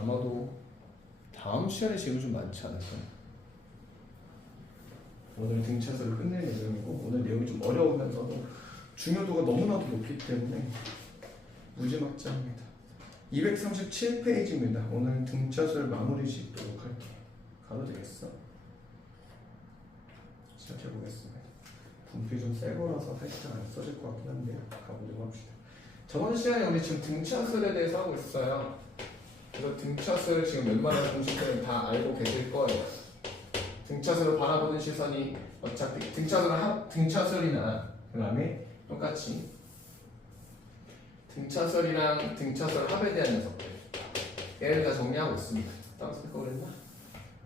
아마도 다음 시간에 질문 좀 많지 않을까? 오늘 등차수를 끝낼 예정이고 오늘 내용이 좀 어려우면서도 중요도가 너무나도 높기 때문에 무지막지합니다. 237페이지입니다. 오늘 등차수를 마무리 짓도록 할게요. 가도 되겠어? 시작해보겠습니다. 분필이 좀 새 거라서 살짝 안 써질 것 같긴 한데요. 가보도록 합시다. 저번 시간에 우리 지금 등차수에 대해서 하고 있어요. 그래서 등차수를 지금 웬만한 공식들은 다 알고 계실 거예요. 등차수를 바라보는 시선이 어차피 등차설이나 그 다음에 똑같이 등차설이랑 등차설 합에 대한 녀석들 얘를 다 정리하고 있습니다. 따로 쓸 거 그랬나?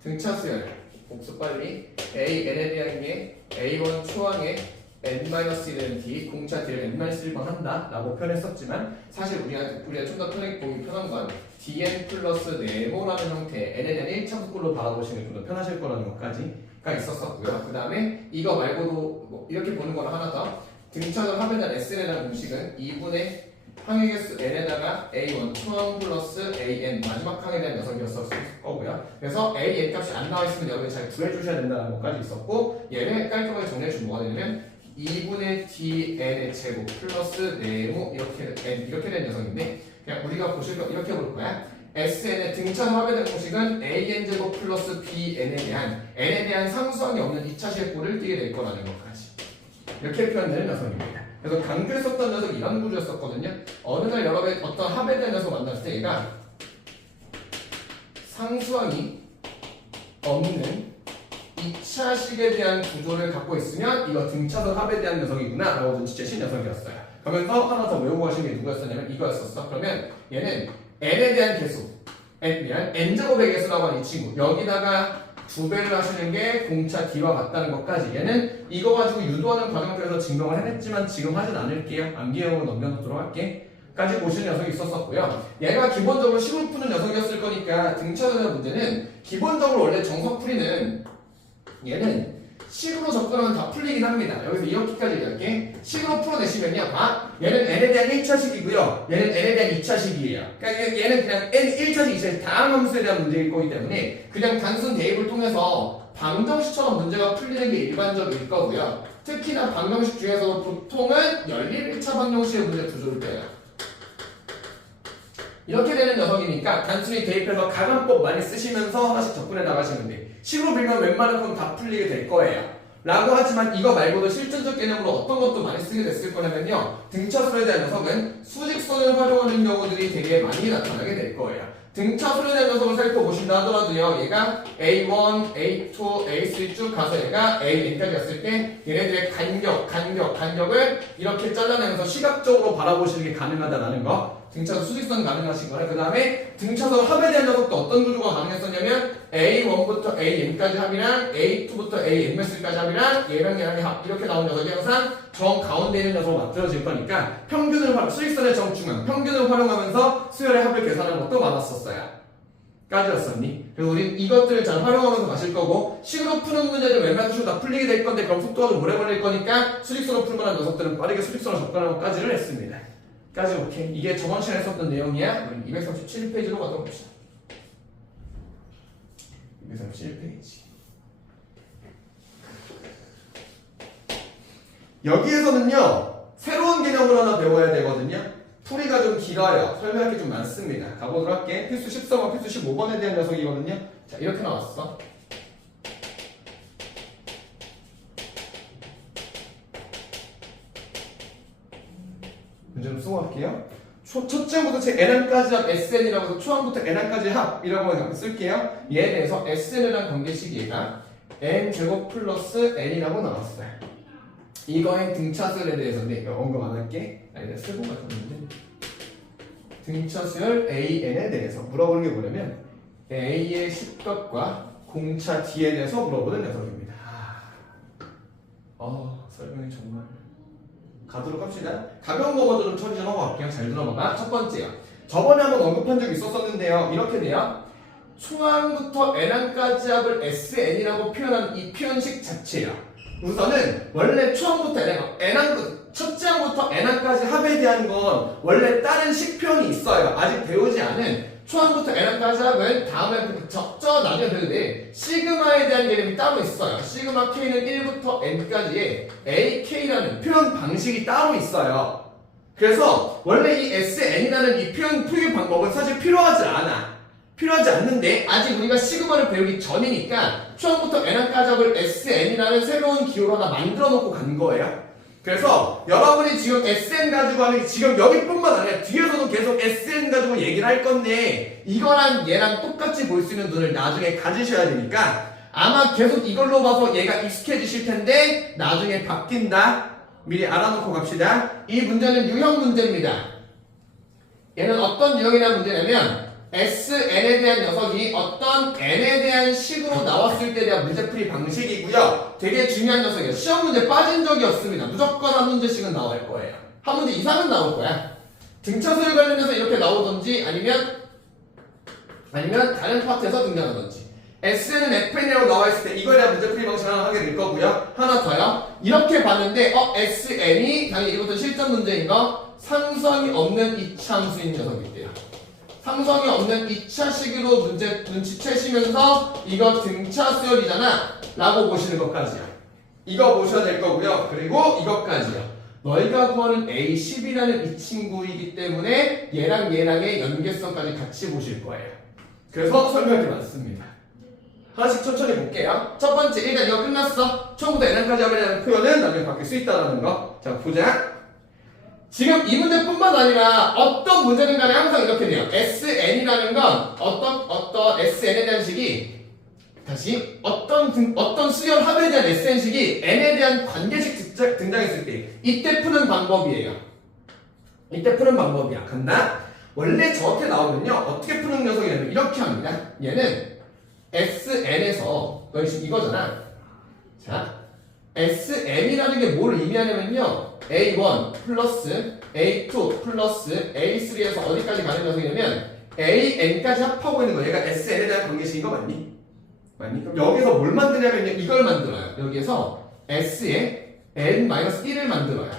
등차수열 복수 빨리 a,n에 대한 게 a1 초항에 n-1는 d 공차 d를 n-1번 한다 라고 표현했었지만 사실 우리가 좀 더 보기 편한 건 dn 플러스 네모라는 형태의 n에 대한 1차수꼴로 바라보시는 게 좀 더 편하실 거라는 것까지가 있었었고요. 그 다음에 이거 말고도 뭐 이렇게 보는 거랑 하나 더 등차설 합에 대한 sn에 대한 공식은 2분의 항의 개수 n에다가 a1 초항 플러스 an 마지막 항에 대한 녀석이었을 거고요. 그래서 a, n 값이 안 나와 있으면 여러분이 잘 구해주셔야 된다는 것까지 있었고 얘를 깔끔하게 정리해주면 뭐가 되냐면 2분의 dn의 제곱 플러스 네모 이렇게 된 녀석인데 그냥 우리가 보실 거 이렇게 볼 거야. SN의 등차수 합에 대한 공식은 AN제곱 플러스 BN에 대한 N에 대한 상수항이 없는 2차식의 꼴을 띄게 될 거라는 것까지 이렇게 표현되는 녀석입니다. 그래서 강조를 썼던 녀석이 이런 구조였었거든요. 어느 날 여러분이 어떤 합에 대한 녀석을 만났을 때 얘가 상수항이 없는 2차식에 대한 구조를 갖고 있으면 이거 등차수 합에 대한 녀석이구나 라고 좀 지체신 녀석이었어요. 그러면서 하나 더 외우고 가신 게 누구였었냐면 이거였었어. 그러면 얘는 n에 대한 개수 n제곱의 개수라고 하는 이 친구 여기다가 2배를 하시는 게 공차 d와 같다는 것까지 얘는 이거 가지고 유도하는 과정에서 증명을 해냈지만 지금 하진 않을게요. 암기형으로 넘겨놓도록 할게 까지 보시는 녀석이 있었었고요. 얘가 기본적으로 식으로 푸는 녀석이었을 거니까 등차수의 문제는 기본적으로 원래 정석풀이는 얘는 식으로 접근하면 다 풀리긴 합니다. 여기서 이렇게까지 이렇게 식으로 풀어내시면요. 얘는 n에 대한 1차식이고요. 얘는 n에 대한 2차식이에요. 그러니까 얘는 그냥 n 1차식, 2차식 다항 함수에 대한 문제일 거기 때문에 그냥 단순 대입을 통해서 방정식처럼 문제가 풀리는 게 일반적일 거고요. 특히나 방정식 중에서 보통은 열릴 1차 방정식의 문제 구조를 떼요. 이렇게 되는 녀석이니까 단순히 대입해서 가감법 많이 쓰시면서 하나씩 접근해 나가시면 돼. 식으로 빌면 웬만한 건 다 풀리게 될 거예요. 라고 하지만 이거 말고도 실전적 개념으로 어떤 것도 많이 쓰게 됐을 거냐면요. 등차수에 대한 녀석은 수직선을 활용하는 경우들이 되게 많이 나타나게 될 거예요. 등차수에 대한 녀석을 살펴보신다 하더라도요. 얘가 A1, A2, A3 쭉 가서 얘가 AN까지 갔을 때 얘네들의 간격을 이렇게 잘라내면서 시각적으로 바라보시는 게 가능하다는 거. 등차수 수직선 가능하신 거네. 그 다음에 등차수 합에 대한 녀석도 어떤 구조가 가능했었냐면 A1부터 AN까지 합이랑 A2부터 AN까지 합이랑 얘랑 합 이렇게 나온 녀석이 항상 정 가운데 있는 녀석으로 만들어질 거니까 수직선의 정중앙 평균을 활용하면서 수열의 합을 계산하는 것도 많았었어요. 까지였었니? 그래서 우린 이것들을 잘 활용하면서 가실 거고 식으로 푸는 문제는 웬만한 식으로 다 풀리게 될 건데 그럼 속도가 좀 오래 걸릴 거니까 수직선으로 풀 만한 녀석들은 빠르게 수직선으로 접근하는 것까지를 했습니다. 까지 오케이. 이게 저번 시간에 썼던 내용이야. 우리 237페이지로 가도록 합시다. 237페이지. 여기에서는요. 새로운 개념을 하나 배워야 되거든요. 풀이가 좀 길어요. 설명할 게 좀 많습니다. 가보도록 할게. 필수 13번, 필수 15번에 대한 녀석이거든요. 자, 이렇게 나왔어. 문제 좀 쓰고 갈게요. 첫째부터 제 n항까지 합 SN이라고 해서 초항부터 n항까지 합이라고 쓸게요. 얘에 대해서 SN이라는 관계식 얘가 n제곱 플러스 n이라고 나왔어요. 이거의 등차수열에 대해서인데 언급 안 할게. 아니 쓰고 갔었는데 등차수열 AN에 대해서 물어보는 게 뭐냐면 A의 식값과 공차 D에 대해서 물어보는 녀석입니다. 설명이 정말 가도록 합시다. 가벼운 거 먼저 좀 처리 좀 하고 갈게요. 잘 들어봐봐. 첫 번째요. 저번에 한번 언급한 적이 있었었는데요. 이렇게 돼요. 초항부터 n항까지 합을 SN이라고 표현한 이 표현식 자체예요. 우선은 원래 초항부터 첫째 항부터 n항까지 합에 대한 건 원래 다른 식표현이 있어요. 아직 배우지 않은 초항부터 n까지 하면 다음에 적저 나중에 되는데 시그마에 대한 개념이 따로 있어요. 시그마 k는 1부터 n까지의 ak라는 표현 방식이 따로 있어요. 그래서 원래 이 sn이라는 이 표현 표기 방법은 사실 필요하지 않는데 아직 우리가 시그마를 배우기 전이니까 초항부터 n까지 합을 sn이라는 새로운 기호로 하나 만들어 놓고 간 거예요. 그래서 여러분이 지금 SN 가지고 하는 지금 여기뿐만 아니라 뒤에서도 계속 SN 가지고 얘기를 할 건데 이거랑 얘랑 똑같이 볼 수 있는 눈을 나중에 가지셔야 되니까 아마 계속 이걸로 봐서 얘가 익숙해지실 텐데 나중에 바뀐다. 미리 알아놓고 갑시다. 이 문제는 유형 문제입니다. 얘는 어떤 유형이라는 문제냐면 SN에 대한 녀석이 어떤 N에 대한 식으로 나왔을 때에 대한 문제풀이 방식이고요. 되게 중요한 녀석이에요. 시험 문제 빠진 적이 없습니다. 무조건 한 문제씩은 나올 거예요. 한 문제 이상은 나올 거야. 등차수를 관련해서 이렇게 나오든지 아니면 다른 파트에서 등장하든지. SN은 FN이라고 나와있을 때 이거에 대한 문제풀이 방식 하나 하게 될 거고요. 하나 더요. 이렇게 봤는데 SN이 당연히 이것도 실전 문제인 거 상수항이 없는 이차함수인 녀석이 있대요. 상수항이 없는 2차식으로 문제 눈치채시면서 이거 등차 수열이잖아 라고 보시는 것까지요. 이거 보셔야 될 거고요. 그리고 이것까지요. 너희가 구하는 A10이라는 이 친구이기 때문에 얘랑의 연계성까지 같이 보실 거예요. 그래서 설명할 게 많습니다. 하나씩 천천히 볼게요. 첫 번째, 일단 이거 끝났어. 처음부터 n까지 하면 표현은 나중에 바뀔 수 있다는 거. 자, 보자. 지금 이 문제뿐만 아니라 어떤 문제든 간에 항상 이렇게 돼요. SN이라는 건 어떤 SN에 대한 식이 다시 어떤 수열 합에 대한 SN식이 N에 대한 관계식 등장했을 때 이때 푸는 방법이에요. 이때 푸는 방법이야. 간다. 원래 저렇게 나오면요. 어떻게 푸는 녀석이냐면 이렇게 합니다. 얘는 SN에서 너희 지금 이거잖아. 자, SN이라는 게 뭘 의미하냐면요. A1 플러스 A2 플러스 A3에서 어디까지 가는 녀석이냐면 AN까지 합하고 있는 거. 얘가 SN에 대한 관계식인 거 맞니? 그럼 여기서 뭘 만드냐면요. 이걸 만들어요. 여기에서 S에 N-1을 만들어요.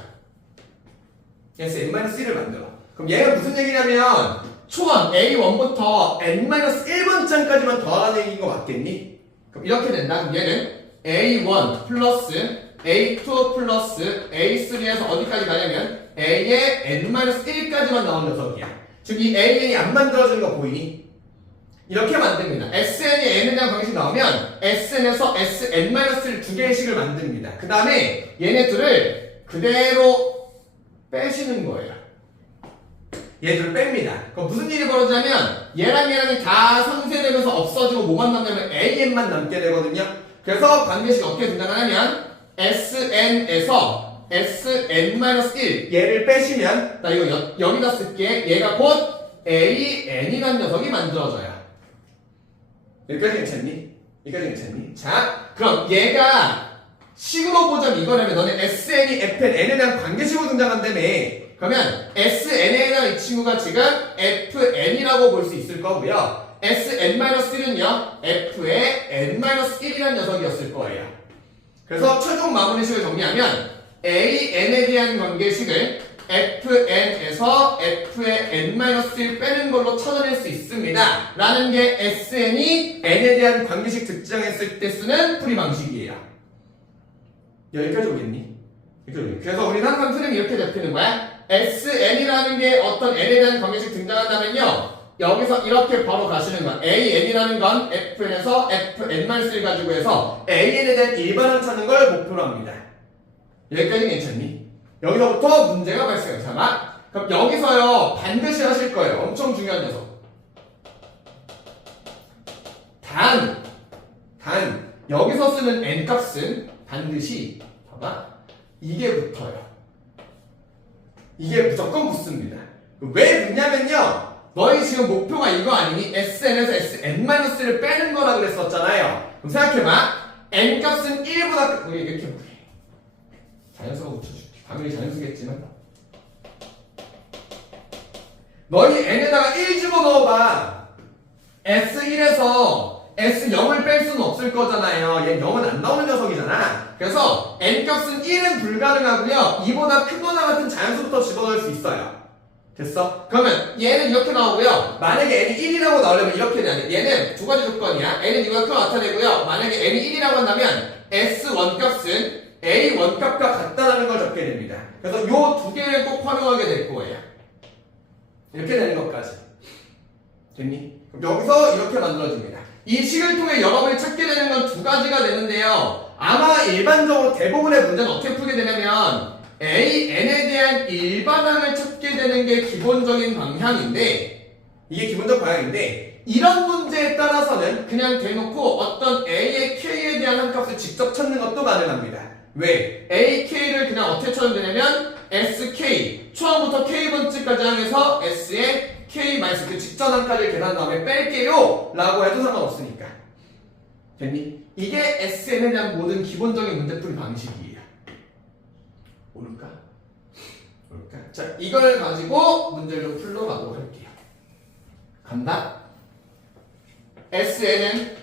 S N-1을 만들어. 그럼 얘가 무슨 얘기냐면 초항 A1부터 N-1번장까지만 더하는 얘기인 거 맞겠니? 그럼 이렇게 된다. 그럼 얘는 A1 플러스 A2 플러스 A3에서 어디까지 가냐면 A의 N-1까지만 나온 녀석이야. 지금 이 AN이 안 만들어지는 거 보이니? 이렇게 만듭니다. SN이 N에 대한 방식이 나오면 SN에서 SN-를 두 개의 식을 만듭니다. 그 다음에 얘네들을 그대로 빼시는 거예요. 얘들을 뺍니다. 그럼 무슨 일이 벌어지냐면 얘랑이 다 상쇄되면서 없어지고 뭐만 남냐면 AN만 남게 되거든요. 그래서 관계식이 어떻게 등장하냐면 SN에서 SN-1 얘를 빼시면 나 이거 여기다 쓸게. 얘가 곧 AN이라는 녀석이 만들어져요. 여기까지 괜찮니? 자, 그럼 얘가 식으로 보자면 이거라면 너네 SN이 FN, N에 대한 관계식으로 등장한다며. 그러면 SN에 대한 이 친구가 지금 FN이라고 볼 수 있을 거고요. SN-1은요 F의 N-1이라는 녀석이었을 거예요. 그래서 최종 마무리식을 정리하면 AN에 대한 관계식을 FN에서 F의 N-1을 빼는 걸로 찾아낼 수 있습니다. 라는 게 SN이 N에 대한 관계식 등장했을 때 쓰는 풀이 방식이에요. 여기까지 오겠니? 그래서 우리는 항상 틀림이 이렇게 잡히는 거야. SN이라는 게 어떤 N에 대한 관계식 등장한다면요. 여기서 이렇게 바로 가시는 거야. AN이라는 건 FN에서 FN-을 가지고 해서 AN에 대한 일반항 찾는 걸 목표로 합니다. 여기까지 괜찮니? 여기서부터 문제가 발생해요. 자, 그럼 여기서요 반드시 하실 거예요. 엄청 중요한 녀석. 단 여기서 쓰는 n값은 반드시 봐봐 이게 붙어요. 이게 무조건 붙습니다. 왜 붙냐면요. 너희 지금 목표가 이거 아니니? SN에서 SN-를 빼는 거라 그랬었잖아요. 그럼 생각해봐. n값은 1보다 우리 이렇게 볼게. 자연수가 붙여줄게. 당연히 자연수겠지만 너희 n에다가 1 집어넣어봐. S1에서 S0을 뺄 수는 없을 거잖아요. 얘 0은 안 나오는 녀석이잖아. 그래서 n값은 1은 불가능하고요. 2보다 큰 거나 같은 자연수부터 집어넣을 수 있어요. 됐어? 그러면 얘는 이렇게 나오고요. 만약에 n이 1이라고 나오려면 이렇게 돼야 돼. 얘는 두 가지 조건이야. n은 이거랑 크고 나타내고요. 만약에 n이 1이라고 한다면 s1 값은 a1 값과 같다라는 걸 적게 됩니다. 그래서 요 두 개를 꼭 활용하게 될 거예요. 이렇게 되는 것까지. 됐니? 그럼 여기서 이렇게 만들어집니다. 이 식을 통해 여러분이 찾게 되는 건 두 가지가 되는데요. 아마 일반적으로 대부분의 문제는 어떻게 풀게 되냐면 AN에 대한 일반항을 찾게 되는 게 기본적인 방향인데 이게 기본적 방향인데 이런 문제에 따라서는 그냥 대놓고 어떤 A의 K에 대한 한 값을 직접 찾는 것도 가능합니다. 왜? A, K를 그냥 어떻게 찾으면 되냐면 SK 초항부터 K번째까지 항해서 S의 K 마이너스 그 직전 한까지를 계산 다음에 뺄게요 라고 해도 상관없으니까. 됐니? 이게 SN에 대한 모든 기본적인 문제풀이 방식이에요. 오를까? 오를까? 자, 이걸 가지고 문제를 좀 풀러가도록 할게요. 간다. SN은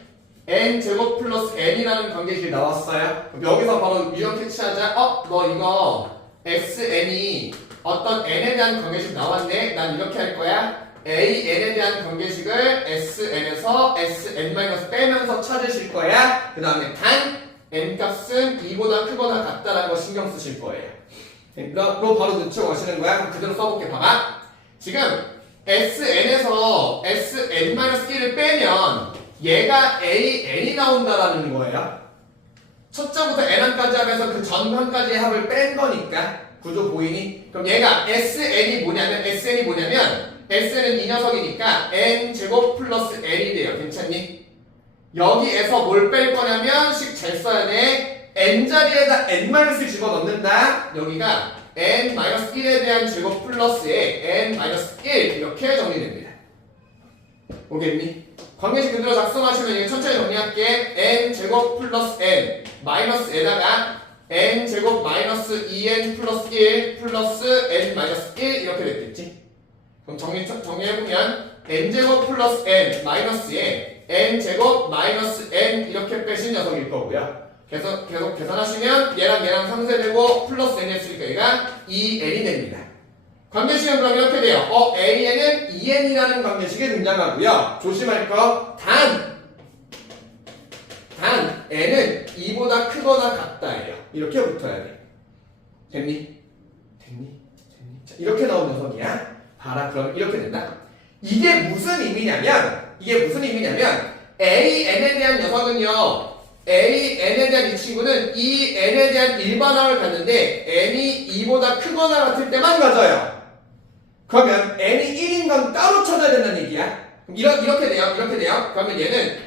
n제곱 플러스 n이라는 관계식이 나왔어요. 그럼 여기서 바로 유형 캐치하자. 너 이거 SN이 어떤 n에 대한 관계식 나왔네. 난 이렇게 할 거야. AN에 대한 관계식을 SN에서 SN- 빼면서 찾으실 거야. 그 다음에 단 n값은 2보다 크거나 같다라는 거 신경 쓰실 거예요. 그거 바로 늦추고 가시는 거야. 그럼 그대로 써볼게. 봐봐. 지금 SN에서 SN-1을 빼면 얘가 AN이 나온다라는 거예요. 첫 장부터 n항까지 하면서 그 전항까지의 합을 뺀 거니까. 구조 보이니? 그럼 얘가 SN이 뭐냐면 SN은 이 녀석이니까 n제곱 플러스 n이 돼요. 괜찮니? 여기에서 뭘 뺄 거냐면 식 잘 써야 돼. n자리에다 n-을 집어넣는다. 여기가 n-1에 대한 제곱 플러스에 n-1 이렇게 정리됩니다. 오겠니? 관계식 그대로 작성하시면 이거 천천히 정리할게. n제곱 플러스 n 마이너스에다가 n제곱 마이너스 2n 플러스 1 플러스 n-1 이렇게 됐겠지? 그럼 정리해보면 n제곱 플러스 n 마이너스에 n제곱 마이너스 n 이렇게 빼신 녀석일 거고요. 계속 계산하시면 얘랑 상쇄되고 플러스 n이 했으니까 얘가 2n이 됩니다. 관계식은 그럼 이렇게 돼요. A에는 2n이라는 관계식이 등장하고요. 조심할 거 단 n은 2보다 크거나 같다예요. 이렇게 붙어야 돼. 됐니? 자, 이렇게 나온 녀석이야. 봐라. 그럼 이렇게 된다. 이게 무슨 의미냐면 AN에 대한 녀석은요. AN에 대한 이 친구는 이 n에 대한 일반항을 갖는데 n이 2보다 크거나 같을 때만 가져요. 그러면 n이 1인 건 따로 찾아야 된다는 얘기야. 그럼 이렇게 돼요. 그러면 얘는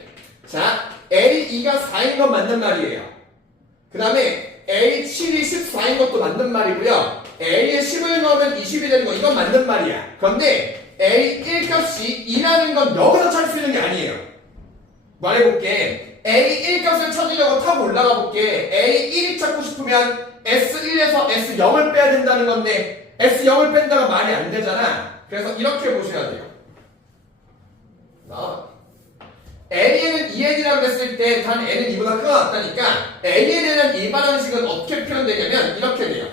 자 L2가 4인 건 맞는 말이에요. 그 다음에 L7이 14인 것도 맞는 말이고요. L에 10을 넣으면 20이 되는 거 이건 맞는 말이야. 그런데 L1 값이 2라는 건 여기서 찾을 수 있는 게 아니에요. 말해볼게. A1 값을 찾으려고 타고 올라가 볼게. A1이 찾고 싶으면 S1에서 S0을 빼야 된다는 건데 S0을 뺀다가 말이 안 되잖아. 그래서 이렇게 보셔야 돼요. N에는 2n이라고 했을 때 단 n은 2보다 크거나 같다니까 N에 대한 일반항식은 어떻게 표현되냐면 이렇게 돼요.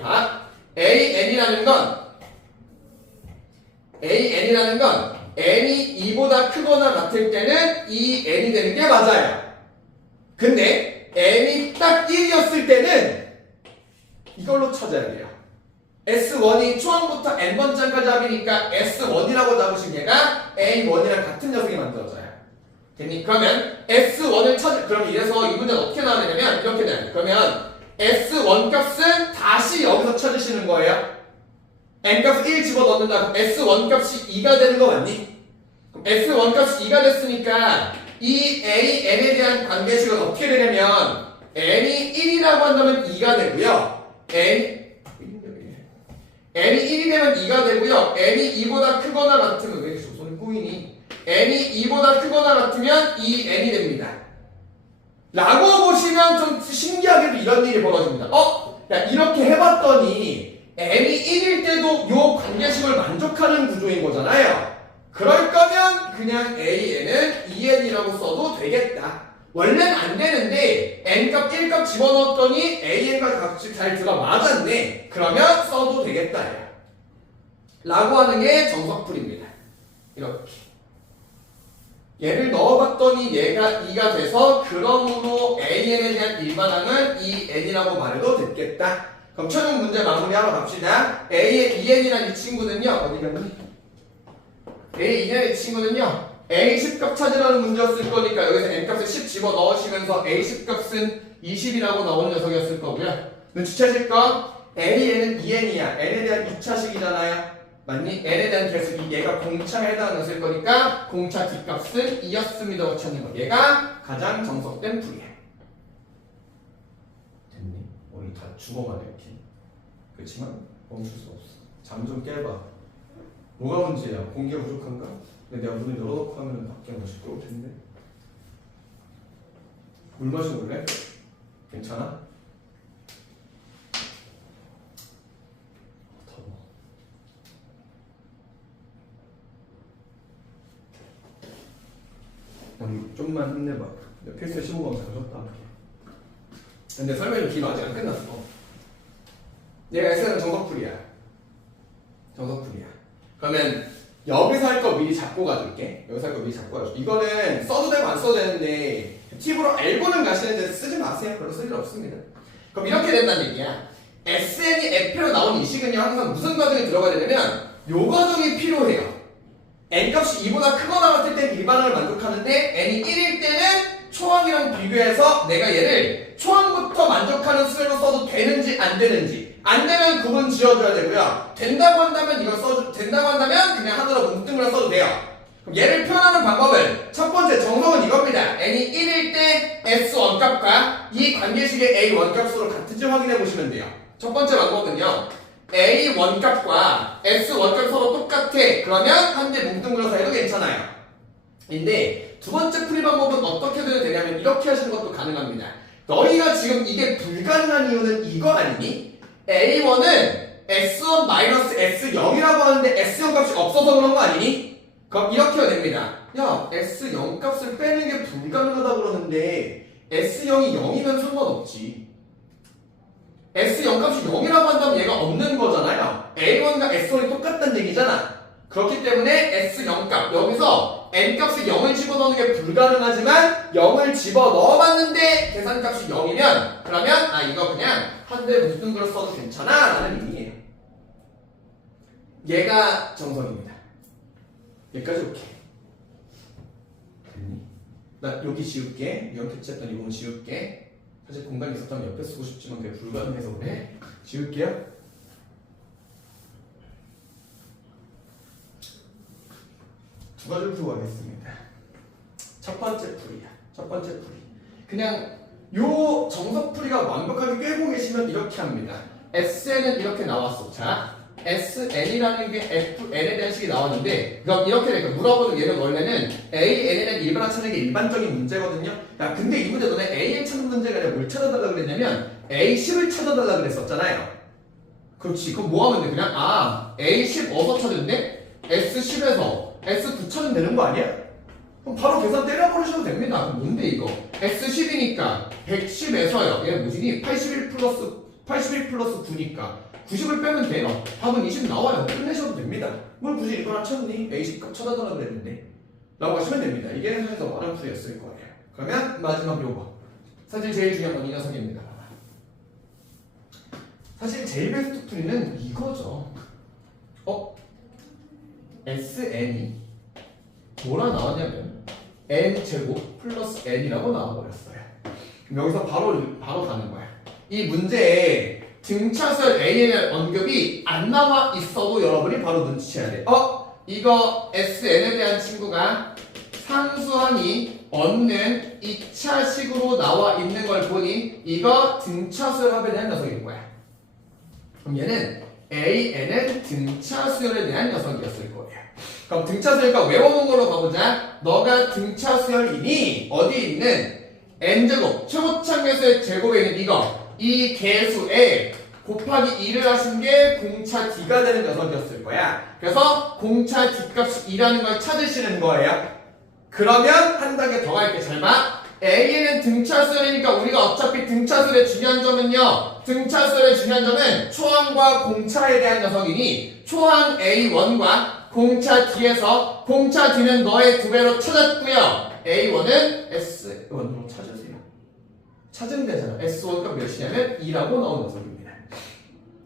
AN이라는 건 n이 2보다 크거나 같을 때는 이 n이 되는 게 맞아요. 근데 n이 딱 1이었을 때는 이걸로 찾아야 돼요. S1이 초항부터 n번째까지 합이니까 S1이라고 잡으신 얘가 A1이랑 같은 녀석이 만들어져요. 됐니? 그러면 S1을 그럼 이래서 이 문제는 어떻게 나와야 되냐면 이렇게 돼요. 그러면 S1 값은 다시 여기서 찾으시는 거예요. n값을 1 집어넣는다. S1 값이 2가 되는 거 맞니? 그럼 S1 값이 2가 됐으니까 이 AN에 대한 관계식은 어떻게 되냐면 n이 1이라고 한다면 2가 되고요. n이 1이 되면 2가 되고요. n이 2보다 크거나 같으면 왜 이렇게 손이 꼬이니? n이 2보다 크거나 같으면 2n이 됩니다. 라고 보시면 좀 신기하게도 이런 일이 벌어집니다. 야, 이렇게 해봤더니 n이 1일 때도 요 관계식을 만족하는 구조인 거잖아요. 그럴 거면 그냥 AN은 2n이라고 써도 되겠다. 원래는 안 되는데 n값 1값 집어넣었더니 AN과 값이 잘 들어맞았네. 그러면 써도 되겠다. 라고 하는 게 정석풀입니다. 이렇게. 얘를 넣어봤더니 얘가 2가 돼서 그러므로 AN에 대한 일반항을 EN이라고 말해도 됐겠다. 그럼 최종 문제 마무리하러 갑시다. A의 2N이라는 이 친구는요. 어디 갔니? A의 2N의 이 친구는요. A 10값 찾으라는 문제였을 거니까 여기서 N값을 10 집어넣으시면서 A 10값은 20이라고 나오는 녀석이었을 거고요. 눈치채실 거 AN은 2N이야. N에 대한 2차식이잖아요. 맞니? n에 대한 계수 얘가 공차에 해당하는 것일 거니까 공차 뒷값은 2였습니다고 찾는 거. 얘가 가장 정석된 풀이야. 됐니? 우리 다 죽어가네 이렇게. 그렇지만 멈출 수 없어. 잠 좀 깨봐. 뭐가 문제야? 공기가 부족한가? 근데 내가 문을 열어놓고 하면 밖에 안 시끄러울 텐데. 물 마셔볼래? 괜찮아? 좀만 힘내봐. 필수에 15번 잘줬다. 근데 설명이 긴 아직 안 끝났어. 얘가 S는 정석풀이야. 정석풀이야. 그러면 여기서 할 거 미리 잡고 가줄게. 여기서 할 거 미리 잡고 가줄게. 이거는 써도 되고 안 써도 되는데 팁으로 알고는 가시는데 쓰지 마세요. 별로 쓸 일 없습니다. 그럼 이렇게 된다는 얘기야. SN이 F로 나오는 이 식은요 항상 무슨 과정이 들어가야 되냐면 요 과정이 필요해요. n값이 2보다 크거나 같을 때 일반항을 만족하는데 n이 1일 때는 초항이랑 비교해서 내가 얘를 초항부터 만족하는 수열로 써도 되는지 안 되는지 안 되면 구분 지어줘야 되고요. 된다고 한다면 된다고 한다면 그냥 하더라도 뭉뚱그려 써도 돼요. 그럼 얘를 표현하는 방법은 첫 번째 정석은 이겁니다. n이 1일 때 s 원값과 이 관계식의 a 원값으로 같은지 확인해 보시면 돼요. 첫 번째 방법은요. A 원값과 S 원값 서로 똑같아. 그러면 한 대 뭉뚱그려서 해도 괜찮아요. 근데 두 번째 풀이 방법은 어떻게 해도 되냐면 이렇게 하시는 것도 가능합니다. 너희가 지금 이게 불가능한 이유는 이거 아니니? A1은 S1-S0이라고 하는데 S0 값이 없어서 그런 거 아니니? 그럼 이렇게 해야 됩니다. 야, S0 값을 빼는 게 불가능하다 그러는데 S0이 0이면 상관없지. S0 값이 0이라고 한다면 얘가 없는 거잖아요. A1과 S1이 똑같다는 얘기잖아. 그렇기 때문에 S0 값 여기서 N값이 0을 집어넣는 게 불가능하지만 0을 집어넣어봤는데 계산값이 0이면 그러면 아 이거 그냥 한 대 뭉뚱그려 써도 괜찮아 라는 의미예요. 얘가 정석입니다. 여기까지 오케이. 나 여기 지울게. 이런 캐치했던 이 부분 지울게. 사실 공간이 있었다면 옆에 쓰고 싶지만 그게 불가능해서 그래. 지울게요. 두 가지를 풀고 가겠습니다. 첫 번째 풀이야. 첫 번째 풀이. 그냥 요 정석풀이가 완벽하게 꿰고 계시면 이렇게 합니다. SN은 이렇게 나왔어. 자, SN이라는 게 FN에 대한 식이 나왔는데 그럼 이렇게 되니까 물어보는 얘는 원래는 AN에 대한 일반항 찾는 게 일반적인 문제거든요. 야, 근데 이 문제 너네 AN 찾는 문제가 아니라 뭘 찾아달라고 그랬냐면 A10을 찾아달라고 그랬었잖아요. 그렇지. 그럼 뭐 하면 돼? 그냥 A10 어디서 찾는데? S10에서 S9 찾으면 되는 거 아니야? 그럼 바로 계산 때려버리셔도 됩니다. 그럼 뭔데 이거? S10이니까 110에서요. 얘 뭐지니? 81 플러스 9니까 90을 빼면 돼요. 답은 20 나와요. 끝내셔도 됩니다. 뭘 굳이 이거나 찾니? A10 값 찾아달라고 그랬는데 라고 하시면 됩니다. 이게 사실 더 많은 풀이였을 거예요. 그러면 마지막 요거. 사실 제일 중요한 건 이 녀석입니다. 사실 제일 베스트 풀이는 이거죠. SN이 뭐라 나왔냐면 N제곱 플러스 N이라고 나와버렸어요. 그럼 여기서 바로 가는 거야. 이 문제에 등차수열 A의 언급이 안 나와 있어도 여러분이 바로 눈치채야 돼. 이거 SN에 대한 친구가 상수항이 얻는 2차식으로 나와 있는 걸 보니 이거 등차수열 합에 대한 녀석인 거야. 그럼 얘는 AN은 등차수열에 대한 녀석이었을 거예요. 그럼 등차수열과 외워놓은 걸로 가보자. 너가 등차수열이니 어디 있는 n제곱 최고차 계수의 제곱에 있는 이거 이 계수에 곱하기 2를 하신 게 공차 D가 되는 녀석이었을 거야. 그래서 공차 D값이 2라는 걸 찾으시는 거예요. 그러면 한 단계 더 갈게. 잘 봐. A는 등차수열이니까 우리가 어차피 등차수열의 중요한 점은요. 등차수열의 중요한 점은 초항과 공차에 대한 녀석이니 초항 A1과 공차 D에서 공차 D는 너의 2배로 찾았고요. A1은 S1으로 찾으세요. 찾으면 되잖아. S1가 몇이냐면 2라고 나온 녀석입니다.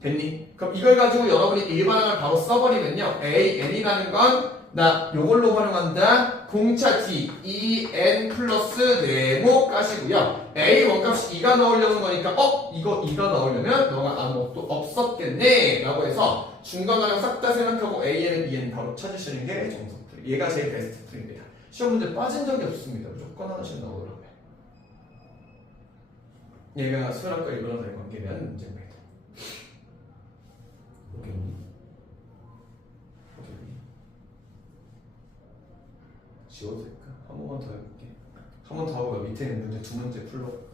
됐니? 그럼 이걸 가지고 여러분이 일반항을 바로 써버리면요. AN이라는 건 나 요걸로 활용한다. 공차 D, EN 플러스 네모 가시고요. A1 값이 2가 나오려는 거니까 이거 2가 나오려면 너가 아무것도 없었겠네 라고 해서 중간가량 싹 다 생각하고 AN은 EN 바로 찾으시는 게 정석 풀이. 얘가 제일 베스트 풀입니다. 시험 문제 빠진 적이 없습니다. 무조건 하나씩 나오더라고요. 얘가 수학과 일반화의 관계에 대한 문제입니다. 지워도 될까? 한 번만 더 해볼게. 한 번 더 하고 밑에 있는 문제 2문제 풀러볼게.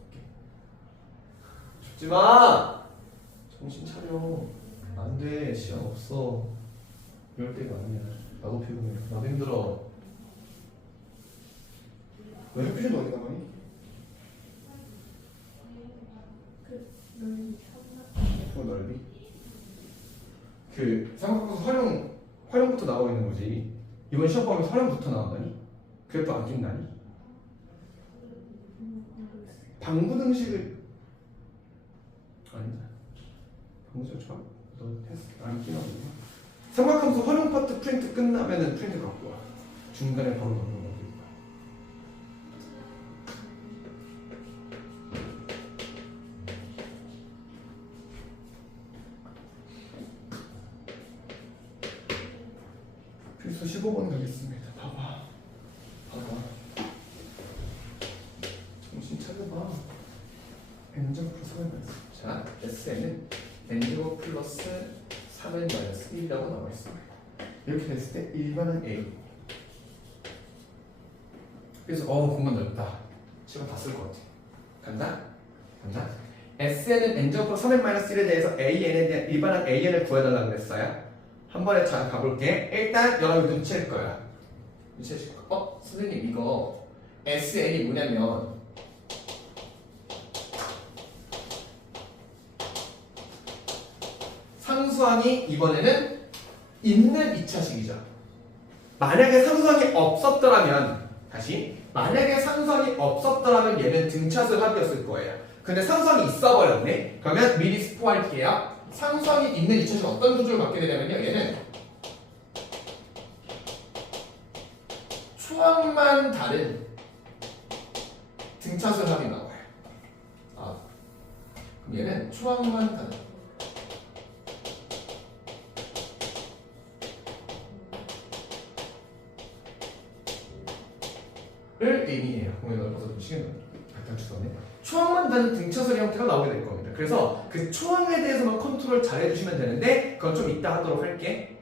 죽지마! 정신 차려. 안돼. 시간 없어. 이럴 때가 아니야. 나도 피곤해. 나도 힘들어. 왜 햇빛은 어디 나가니? 넓이? 그 삼각형에서 활용부터 나오고 있는 거지. 이번 시험 보면 활용부터 나온다니? 그게 또 안 낀다니? 방부등식을 아니다. 방부등식 좋아? 너 했어? 안 끼나 보네. 삼각함수 활용 파트 프린트 끝나면은 프린트 갖고 와. 중간에 바로 넣는 거고. 필수 15번 가겠습니다. 봐봐. 정신 차려봐. n제곱 플러스 3n 자, S는 n제곱 플러스 3n 마이너스 1이라고 나와 있습니다. 이렇게 됐을 때 일반은 A. 그래서 공간 넓다. 시간 다 쓸 것 같아. 간다. S는 n제곱 플러스 3n 마이너스 1에 대해서 AN에 대한 일반항 AN을 구해달라고 그랬어요. 한 번에 잘 가볼게. 일단 여러분 눈치챌 거야. 눈치챌 거야. 선생님 이거 SN이 뭐냐면 상수항이 이번에는 있는 2차식이죠. 만약에 상수항이 없었더라면 만약에 상수항이 없었더라면 얘는 등차수 합이었을 거예요. 근데 상수항이 있어버렸네. 그러면 미리 스포할게요. 상수항이 있는 2차식은 어떤 구조를 갖게 되냐면요. 얘는 초항만 다른 등차수 합이 나와요. 그럼 얘는 초항만 다른 를 의미해요. 공에 넓어서 좀 시간 약간 주소네. 초항만 다른 등차수의 형태가 나오게 될 겁니다. 그래서 그 초항에 대해서만 컨트롤 잘 해주시면 되는데 그건 좀 이따 하도록 할게.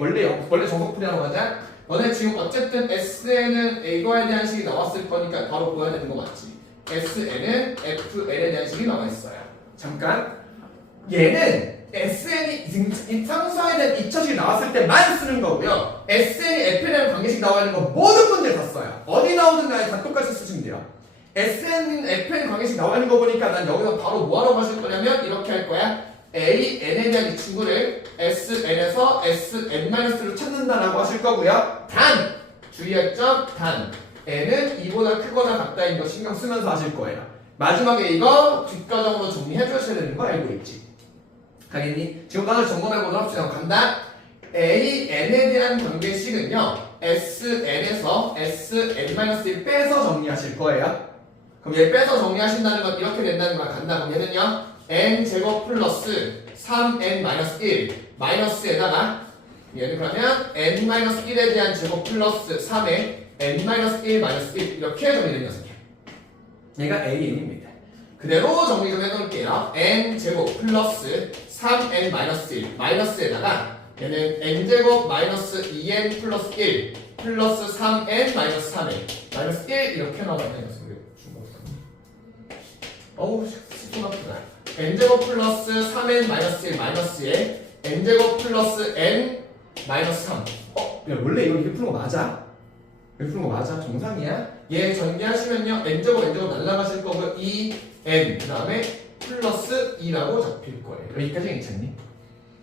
원래 정석풀이 하러 가자. 너네 지금 어쨌든 SN은 이거에 대한 식이 나왔을 거니까 바로 보여야 되는 거 맞지? SN은 FN에 대한 식이 나와 있어요. 잠깐. 얘는 SN이 상수항에 대한 2차식이 나왔을 때만 쓰는 거고요. SN이 F에 대한 관계식 나와 있는 거 모든 문제 다 써요. 어디 나오든 간에 다 똑같이 쓰시면 돼요. SN, FN 관계식 나와 있는 거 보니까 난 여기서 바로 뭐하러 가실 거냐면 이렇게 할 거야. AN에 대한 이 친구를 SN에서 SN-를 찾는다라고 하실 거고요. 단! 주의할 점 단! N은 2보다 크거나 같다인 거 신경 쓰면서 하실 거예요. 마지막에 이거 뒷과정으로 정리해 주셔야 되는 거 알고 있지? 가겠니? 지금 다들 점검해보도록 합시다. 간다. AN에 대한 관계식은요. SN에서 SN-1 빼서 정리하실 거예요. 그럼 얘 빼서 정리하신다는 건 이렇게 된다는 거야. 간다. 그럼 얘는요. n제곱 플러스 3n-1 마이너스에다가 얘는 그러면 n-1에 대한 제곱 플러스 3에 n-1 마이너스 1 이렇게 정리된 녀석이야. 얘가 AN입니다. 그대로 정리 좀 해놓을게요. n제곱 플러스 3n 마이너스 1 마이너스에다가 얘는 n제곱 마이너스 2n 플러스 1 플러스 3n 마이너스 3n 마이너스 1 이렇게 나왔다는 녀석이에요. 어우 시도 나쁘다. n제곱 플러스 3n 마이너스 1 마이너스에 n제곱 플러스 n 마이너스 3. 야 원래 이거 이렇게 푸는 거 맞아? 여기 푸는 거 맞아. 정상이야. 얘 전개하시면요. n제곱 날라가실 거고 2n 그 다음에 플러스 2라고 잡힐 거예요. 여기까지 괜찮니?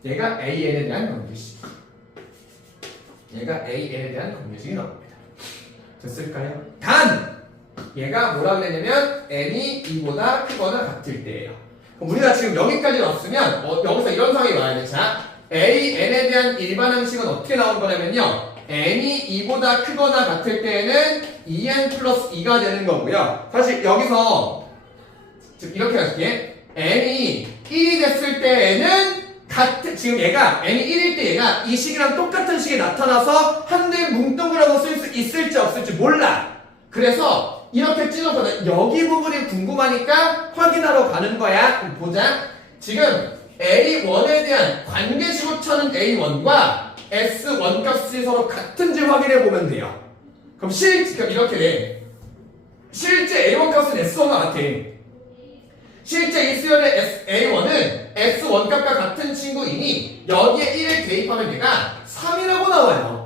얘가 an에 대한 관계식. 얘가 an에 대한 관계식이 나옵니다. 됐을까요? 단! 얘가 뭐라 그랬냐면 n이 2보다 크거나 같을 때예요. 그럼 우리가 지금 여기까지 왔으면 여기서 이런 상황이 와야 돼. 자, n에 대한 일반 항식은 어떻게 나온 거냐면요. n이 2보다 크거나 같을 때에는 2n 플러스 2가 되는 거고요. 사실 여기서 지금 이렇게 할게. n이 1이 됐을 때에는 지금 얘가 n이 1일 때 얘가 이 식이랑 똑같은 식이 나타나서 한대 뭉뚱그려서 쓸 수 있을지 없을지 몰라. 그래서 이렇게 찢어서 여기 부분이 궁금하니까 확인하러 가는 거야. 그럼 보자. 지금 A1에 대한 관계식으로 쳐는 A1과 S1 값이 서로 같은지 확인해 보면 돼요. 그럼 이렇게 돼. 실제 A1 값은 S1과 같아. 실제 이 수열의 A1은 S1 값과 같은 친구이니 여기에 1을 대입하면 얘가 3이라고 나와요.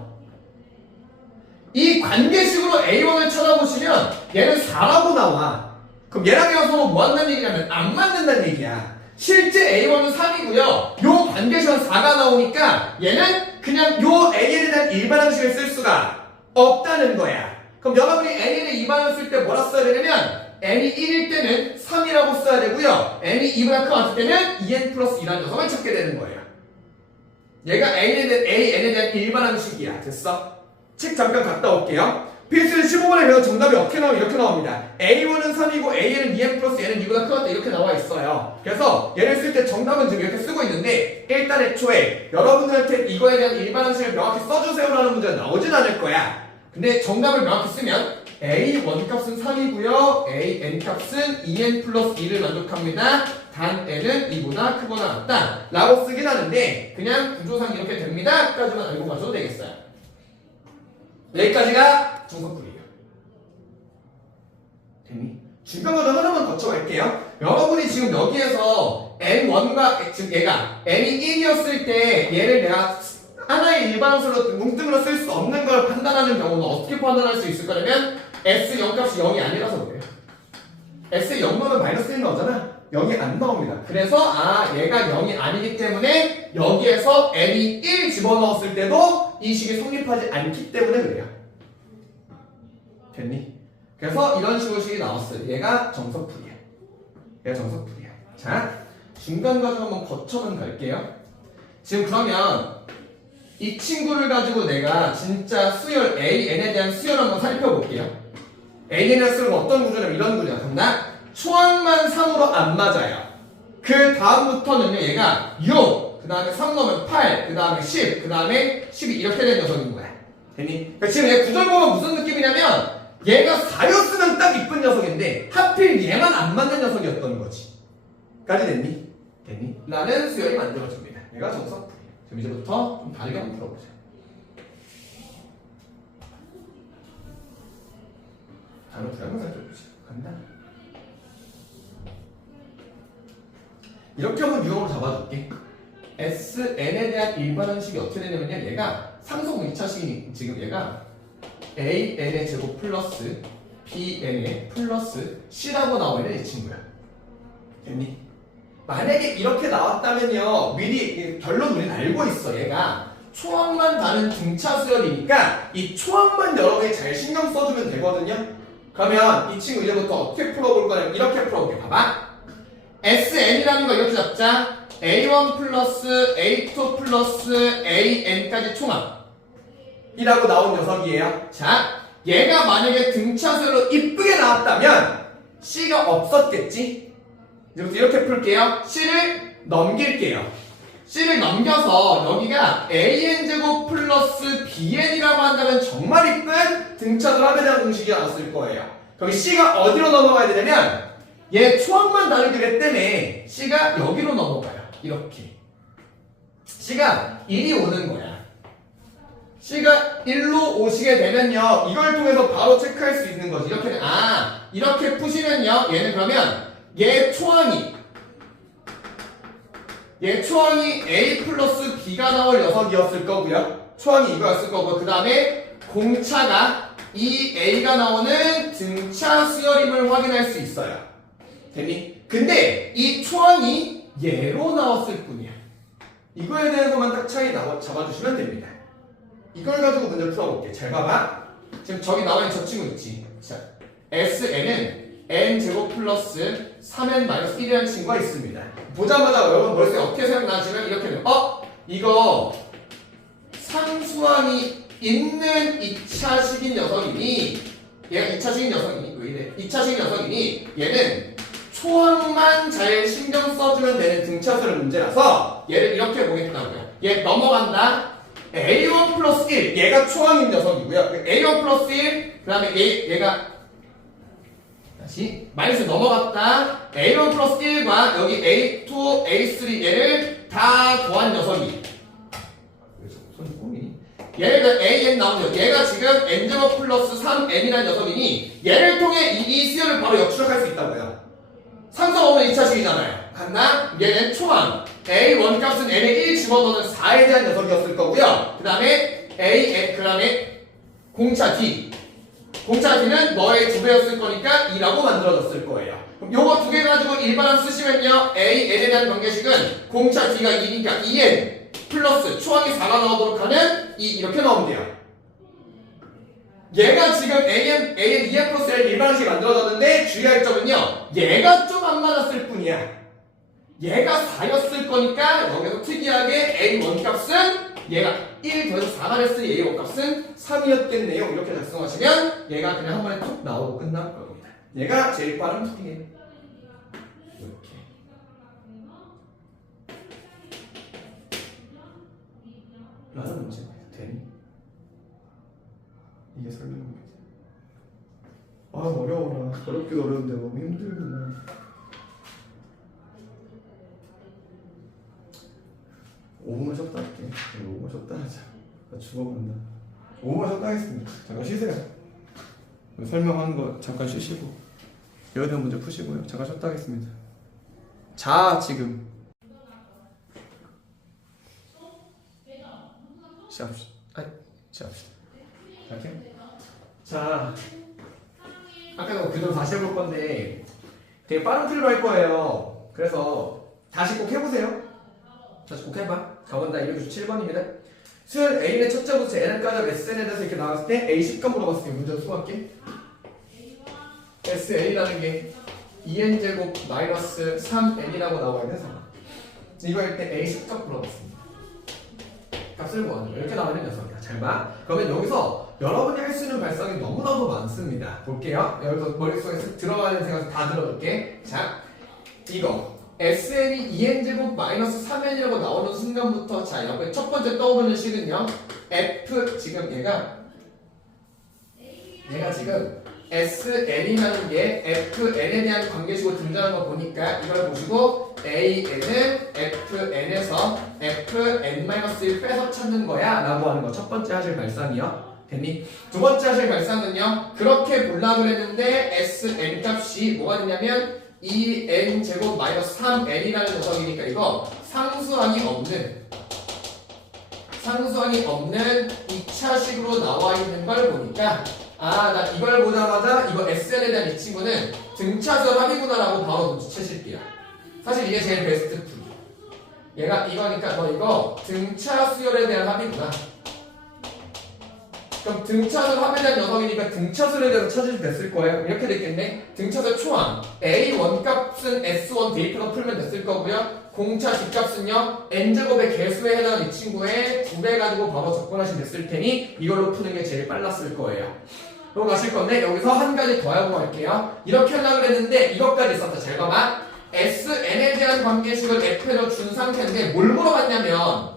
이 관계식으로 A1을 찾아보시면 얘는 4라고 나와. 그럼 얘랑 얘가 서로 뭐 한다는 얘기냐면 안 맞는다는 얘기야. 실제 A1은 3이고요. 요 관계식은 4가 나오니까 얘는 그냥 요 A에 대한 일반 항식을 쓸 수가 없다는 거야. 그럼 여러분이 N에 일반을 쓸 때 뭐라 써야 되냐면 n이 1일 때는 3이라고 써야 되고요. n이 2보다 크고 같을 때는 2n 플러스 2라는 녀석을 찾게 되는 거예요. 얘가 n에 대한 일반 항식이야. 됐어? 책 잠깐 갔다 올게요. 필수 15번에 배운 정답이 어떻게 나오면 이렇게 나옵니다. A1은 3이고 A는 2n 플러스 얘는 2보다 크다 이렇게 나와 있어요. 그래서 얘를 쓸 때 정답은 지금 이렇게 쓰고 있는데 일단 애초에 여러분들한테 이거에 대한 일반 항식을 명확히 써주세요라는 문제가 나오진 않을 거야. 근데 정답을 명확히 쓰면 A1 값은 3이고요. AN 값은 2n 플러스 2를 만족합니다. 단 n은 2보다 크거나 같다 라고 쓰긴 하는데 그냥 구조상 이렇게 됩니다 까지만 알고 가셔도 되겠어요. 여기까지가 정석풀이에요. 됐니? 중간 과정 하나만 거쳐갈게요. 여러분이 지금 여기에서 n1과 지금 얘가 n이 1이었을 때 얘를 내가 하나의 일반항수로 뭉뚱그려 쓸 수 없는 걸 판단하는 경우는 어떻게 판단할 수 있을 거냐면 S0 값이 0이 아니라서 그래요. S에 0 넣으면 마이너스 1 나오잖아. 0이 안 나옵니다. 그래서 얘가 0이 아니기 때문에 여기에서 n이 1 집어넣었을 때도 이 식이 성립하지 않기 때문에 그래요. 됐니? 그래서 이런 식으로 식이 나왔어요. 얘가 정석풀이야. 얘가 정석풀이야. 자, 중간 과정 한번 거쳐만 갈게요. 지금 그러면 이 친구를 가지고 내가 진짜 수열 AN에 대한 수열 한번 살펴볼게요. A에 대한 수열은 어떤 구조냐면 이런 구조야. 간다. 초항만 3으로 안 맞아요. 그 다음부터는요 얘가 6, 그 다음에 3 넣으면 8, 그 다음에 10, 그 다음에 12 이렇게 된 녀석인 거야. 됐니? 그러니까 지금 얘 구조를 보면 무슨 느낌이냐면 얘가 4였으면 딱 이쁜 녀석인데 하필 얘만 안 맞는 녀석이었던 거지. 까지 됐니? 됐니? 라는 수열이 만들어집니다. 얘가 정석풀이에요. 그럼 이제부터 좀 다르게 한번 풀어보자. 다른 불안한 살펴보자. 간다. 이렇게 한번 유형으로 잡아줄게. SN에 대한 일반 항식이 어떻게 되냐면요. 얘가 상속 2차식이 지금 얘가 AN의 제곱 플러스 BN의 플러스 C라고 나와 있는 이 친구야. 됐니? 만약에 이렇게 나왔다면요. 미리 결론 우리는 알고 있어. 얘가 초항만 다른 등차 수열이니까 이 초항만 여러분이 잘 신경 써주면 되거든요. 그러면 이 친구 이제부터 어떻게 풀어볼 거냐면 이렇게 풀어볼게. 봐봐. SN이라는 거 이렇게 잡자. A1 플러스 A2 플러스 AN까지 총합이라고 나온 녀석이에요. 자, 얘가 만약에 등차수열로 이쁘게 나왔다면 C가 없었겠지? 이제부터 이렇게 풀게요. C를 넘길게요. C를 넘겨서 여기가 AN제곱 플러스 BN이라고 한다면 정말 이쁜 등차수 합에 대한 공식이 나왔을 거예요. 그럼 C가 어디로 넘어가야 되냐면 얘 초항만 다르기 때문에 C가 여기로 넘어가요. 이렇게 C가 1이 오는 거야. C가 1로 오시게 되면요 이걸 통해서 바로 체크할 수 있는 거지. 이렇게 이렇게 푸시면요 얘는 그러면 얘 초항이 A 플러스 B가 나올 녀석이었을 거고요. 초항이 이거였을 거고 그 다음에 공차가 이 A가 나오는 등차 수열임을 확인할 수 있어요. 됐니? 근데 이 초항이 얘로 나왔을 뿐이야. 이거에 대해서만 딱 차이 잡아주시면 됩니다. 이걸 가지고 문제 풀어볼게. 잘 봐봐. 지금 저기 나와있는 저 친구 있지. 자, SN은 n제곱 플러스 3n-1이라는 친구가 있습니다. 보자마자 여러분 머릿속에 어떻게 생각나시면 이렇게 돼요. 이거 상수항이 있는 2차식인 녀석이니 얘가 2차식인 녀석이니 왜 이래? 2차식인 녀석이니 얘는 초항만 잘 신경 써주면 되는 등차수열 문제라서 얘를 이렇게 보겠다고요. 얘 넘어간다. A1 플러스 1 얘가 초항인 녀석이고요. A1 플러스 1 그 다음에 얘가 다시 마이너스 넘어갔다. A1 플러스 1과 여기 A2, A3 얘를 다 더한 녀석이 손이 꼬이니? 얘를 AN 나오죠. 얘가 지금 n제곱 플러스 3n이라는 녀석이니 얘를 통해 이 수열을 바로 역추적할 수 있다고요. 상수가 오면 2차식이잖아요. 갔나? 얘는 초항 A1 값은 n에 1 집어넣는 4에 대한 녀석이었을 거고요. 그 다음에 그 다음에 공차 D 공차 D는 너의 2배였을 거니까 2라고 만들어졌을 거예요. 그럼 요거 두 개 가지고 일반항 쓰시면요 A, n에 대한 관계식은 공차 D가 2니까 2n 플러스 초항이 4가 나오도록 하는 2 이렇게 나오면 돼요. 얘가 지금 AN 2n 플러스 L 일반항식이 만들어졌는데 주의할 점은요 얘가 좀 안 맞았을 뿐이야. 얘가 4였을 거니까 여기서 특이하게 A1 값은 얘가 1 더해서 4가 됐으니 A1 값은 3이었겠네요. 이렇게 작성하시면 얘가 그냥 한 번에 툭 나오고 끝날 겁니다. 얘가 제일 빠른 풀이에요. 이렇게. 라는 문제 되니? 이게 설명입니다. 어려워라. 어렵긴 어려운데 너무 힘들구나. 5분만 쉬었다 할게. 5분만 쉬었다 하자. 나 죽어간다. 5분만 쉬었다 하겠습니다. 잠깐 쉬세요. 설명하는 거 잠깐 쉬시고 여기에 대한 문제 푸시고요. 잠깐 쉬었다 하겠습니다. 자, 지금 시작합시다. 시작합시다. 이렇게? 자, 아까 그대로 다시 해볼 건데 되게 빠른 틀로 할 거예요. 그래서 다시 꼭 해보세요. 다시 꼭 해봐. 가본다 267번입니다. 수열 A의 첫째 부수 N까지 SN에 대해서 이렇게 나왔을 때 A 10번 물어봤을 때 문제를 수고할게. SN이라는 게 2n제곱 마이너스 3n이라고 나와 있는 상황. 이거 할 때 A 10값 물어봤습니다. 값을 구하는 거. 이렇게 나오는 녀석이야. 잘 봐. 그러면 여기서 여러분이 할 수 있는 발상이 너무나도 많습니다. 볼게요. 여기서 머릿속에 쓱 들어가는 생각 다 들어볼게. 자, 이거 SN이 2n제곱 마이너스 3n이라고 나오는 순간부터 자, 옆에 첫 번째 떠오르는 식은요 F, 지금 얘가 지금 SN이라는 게 FN에 대한 관계식으로 등장한 거 보니까 이걸 보시고 AN은 FN에서 FN-1 빼서 찾는 거야 라고 하는 거 첫 번째 하실 발상이요. 됐니? 두 번째 하실 발상은요 그렇게 보려고 했는데 SN 값이 뭐가 되냐면 2n제곱 마이너스 3n이라는 녀석이니까 이거 상수항이 없는 2차식으로 나와 있는 걸 보니까 나 이걸 보자마자 이거 SN에 대한 이 친구는 등차수열 합이구나라고 바로 눈치채실게요. 사실 이게 제일 베스트 풀. 얘가 이거니까 너 이거 등차수열에 대한 합이구나. 그럼 등차수열 합에 대한 녀석이니까 등차수열에 대해서 찾으시면 됐을 거예요. 이렇게 됐겠네. 등차수열 초항 A1 값은 S1 데이터가 풀면 됐을 거고요. 공차 D값은요 n제곱의 개수에 해당하는 이 친구의 2배 가지고 바로 접근하시면 됐을 테니 이걸로 푸는 게 제일 빨랐을 거예요. 그럼 가실 건데 여기서 한 가지 더 하고 갈게요. 이렇게 하려고 했는데 이것까지 있었다. 잘 봐봐. SN에 대한 관계식을 F로 준 상태인데 뭘 물어봤냐면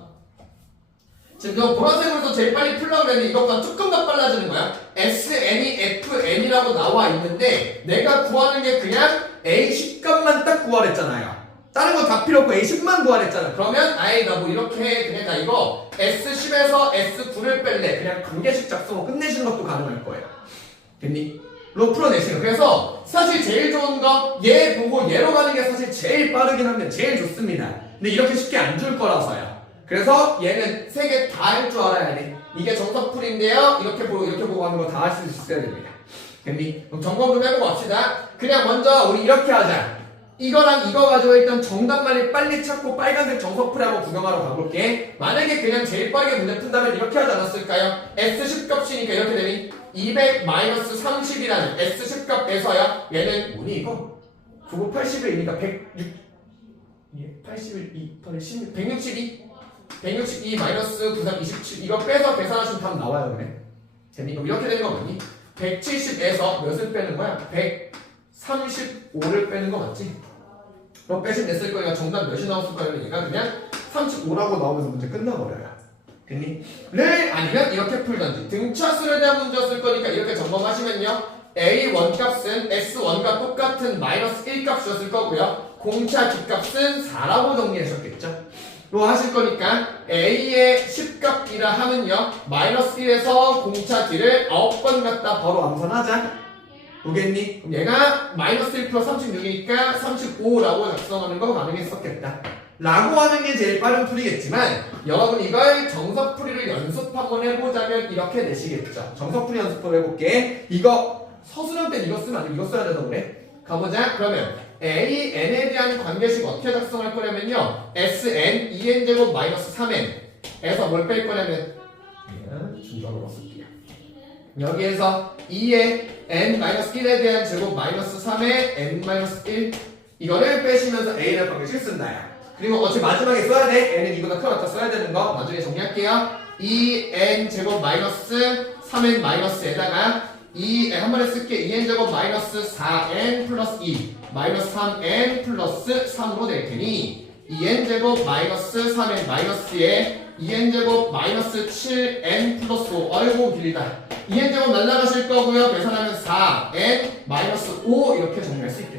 지금 너 보라색으로도 제일 빨리 풀려고 했는데 이것보다 조금 더 빨라지는 거야. SN이 FN이라고 나와 있는데 내가 구하는 게 그냥 A10값만 딱 구하랬잖아요. 다른 거 다 필요 없고 A10만 구하랬잖아. 그러면 나 뭐 이렇게 해. 그냥 나 이거 S10에서 S9를 뺄래. 그냥 관계식 작성으로 끝내시는 것도 가능할 거예요. 됐니? 로 풀어내시는. 그래서 사실 제일 좋은 거 얘 보고 얘로 가는 게 사실 제일 빠르긴 합니다. 제일 좋습니다. 근데 이렇게 쉽게 안 줄 거라서요. 그래서 얘는 3개 다 할 줄 알아야 돼. 이게 정석풀인데요. 이렇게 보고 하는 거 다 할 수 있어야 됩니다. 됐니? 그럼 점검 좀 해보고 합시다. 그냥 먼저 우리 이렇게 하자. 이거랑 이거 가지고 일단 정답만 빨리 찾고 빨간색 정석풀이 한번 구경하러 가볼게. 만약에 그냥 제일 빠르게 문제 푼다면 이렇게 하지 않았을까요? S10 값이니까 이렇게 되니 200-30이라는 S10 값에서야 얘는 뭐니 이거? 9 80일이니까 162 마이너스 93 27 이거 빼서 계산하시면 답 나와요. 그래 됐니? 그럼 이렇게 되는 거 뭐니? 170에서 몇을 빼는 거야? 135를 빼는 거 맞지? 그럼 빼시면 됐을 거니까 정답 몇이 나왔을 거예요? 얘가 그냥 35라고 나오면서 문제 끝나버려요. 됐니? 를 아니면 이렇게 풀던지 등차수에 대한 문제였을 거니까 이렇게 점검하시면요 A 원값은 S1과 똑같은 마이너스 1값이었을 거고요 공차 B값은 4라고 정리하셨겠죠? 로 하실 거니까 A의 10값이라 하면요 마이너스 1에서 공차 D를 9번 갖다 바로 암산하자. 보겠니? 그럼 얘가 마이너스 1 플러스 36이니까 35라고 작성하는 거 가능했었겠다 라고 하는 게 제일 빠른 풀이겠지만 여러분 이걸 정석풀이를 연습 한번 해보자면 이렇게 내시겠죠. 정석풀이 연습을 해볼게. 이거 서술형 때 이거 쓰면 안 돼. 이거 써야 돼서 그래. 가보자. 그러면 A, N에 대한 관계식 어떻게 작성할 거냐면요 Sn, 2n제곱 마이너스 3n에서 뭘 뺄 거냐면 준정으로 쓸게요. 여기에서 2의 n-1에 대한 제곱 마이너스 3의 n-1 이거를 빼시면서 A를 관계식 쓴다야. 그리고 어차피 마지막에 써야 돼. n은 이보다 크거나 같다 써야 되는 거 나중에 정리할게요. 2n 제곱 마이너스 3n 마이너스에다가 2n 한 번에 쓸게. 2n 제곱 마이너스 4n 플러스 2 마이너스 3n 플러스 3으로 될 테니 2n 제곱 마이너스 3n 마이너스에 2n 제곱 마이너스 7n 플러스 5 아이고 길다. 2n 제곱 날라가실 거고요. 계산하면 4n 마이너스 5 이렇게 정리할 수 있겠다.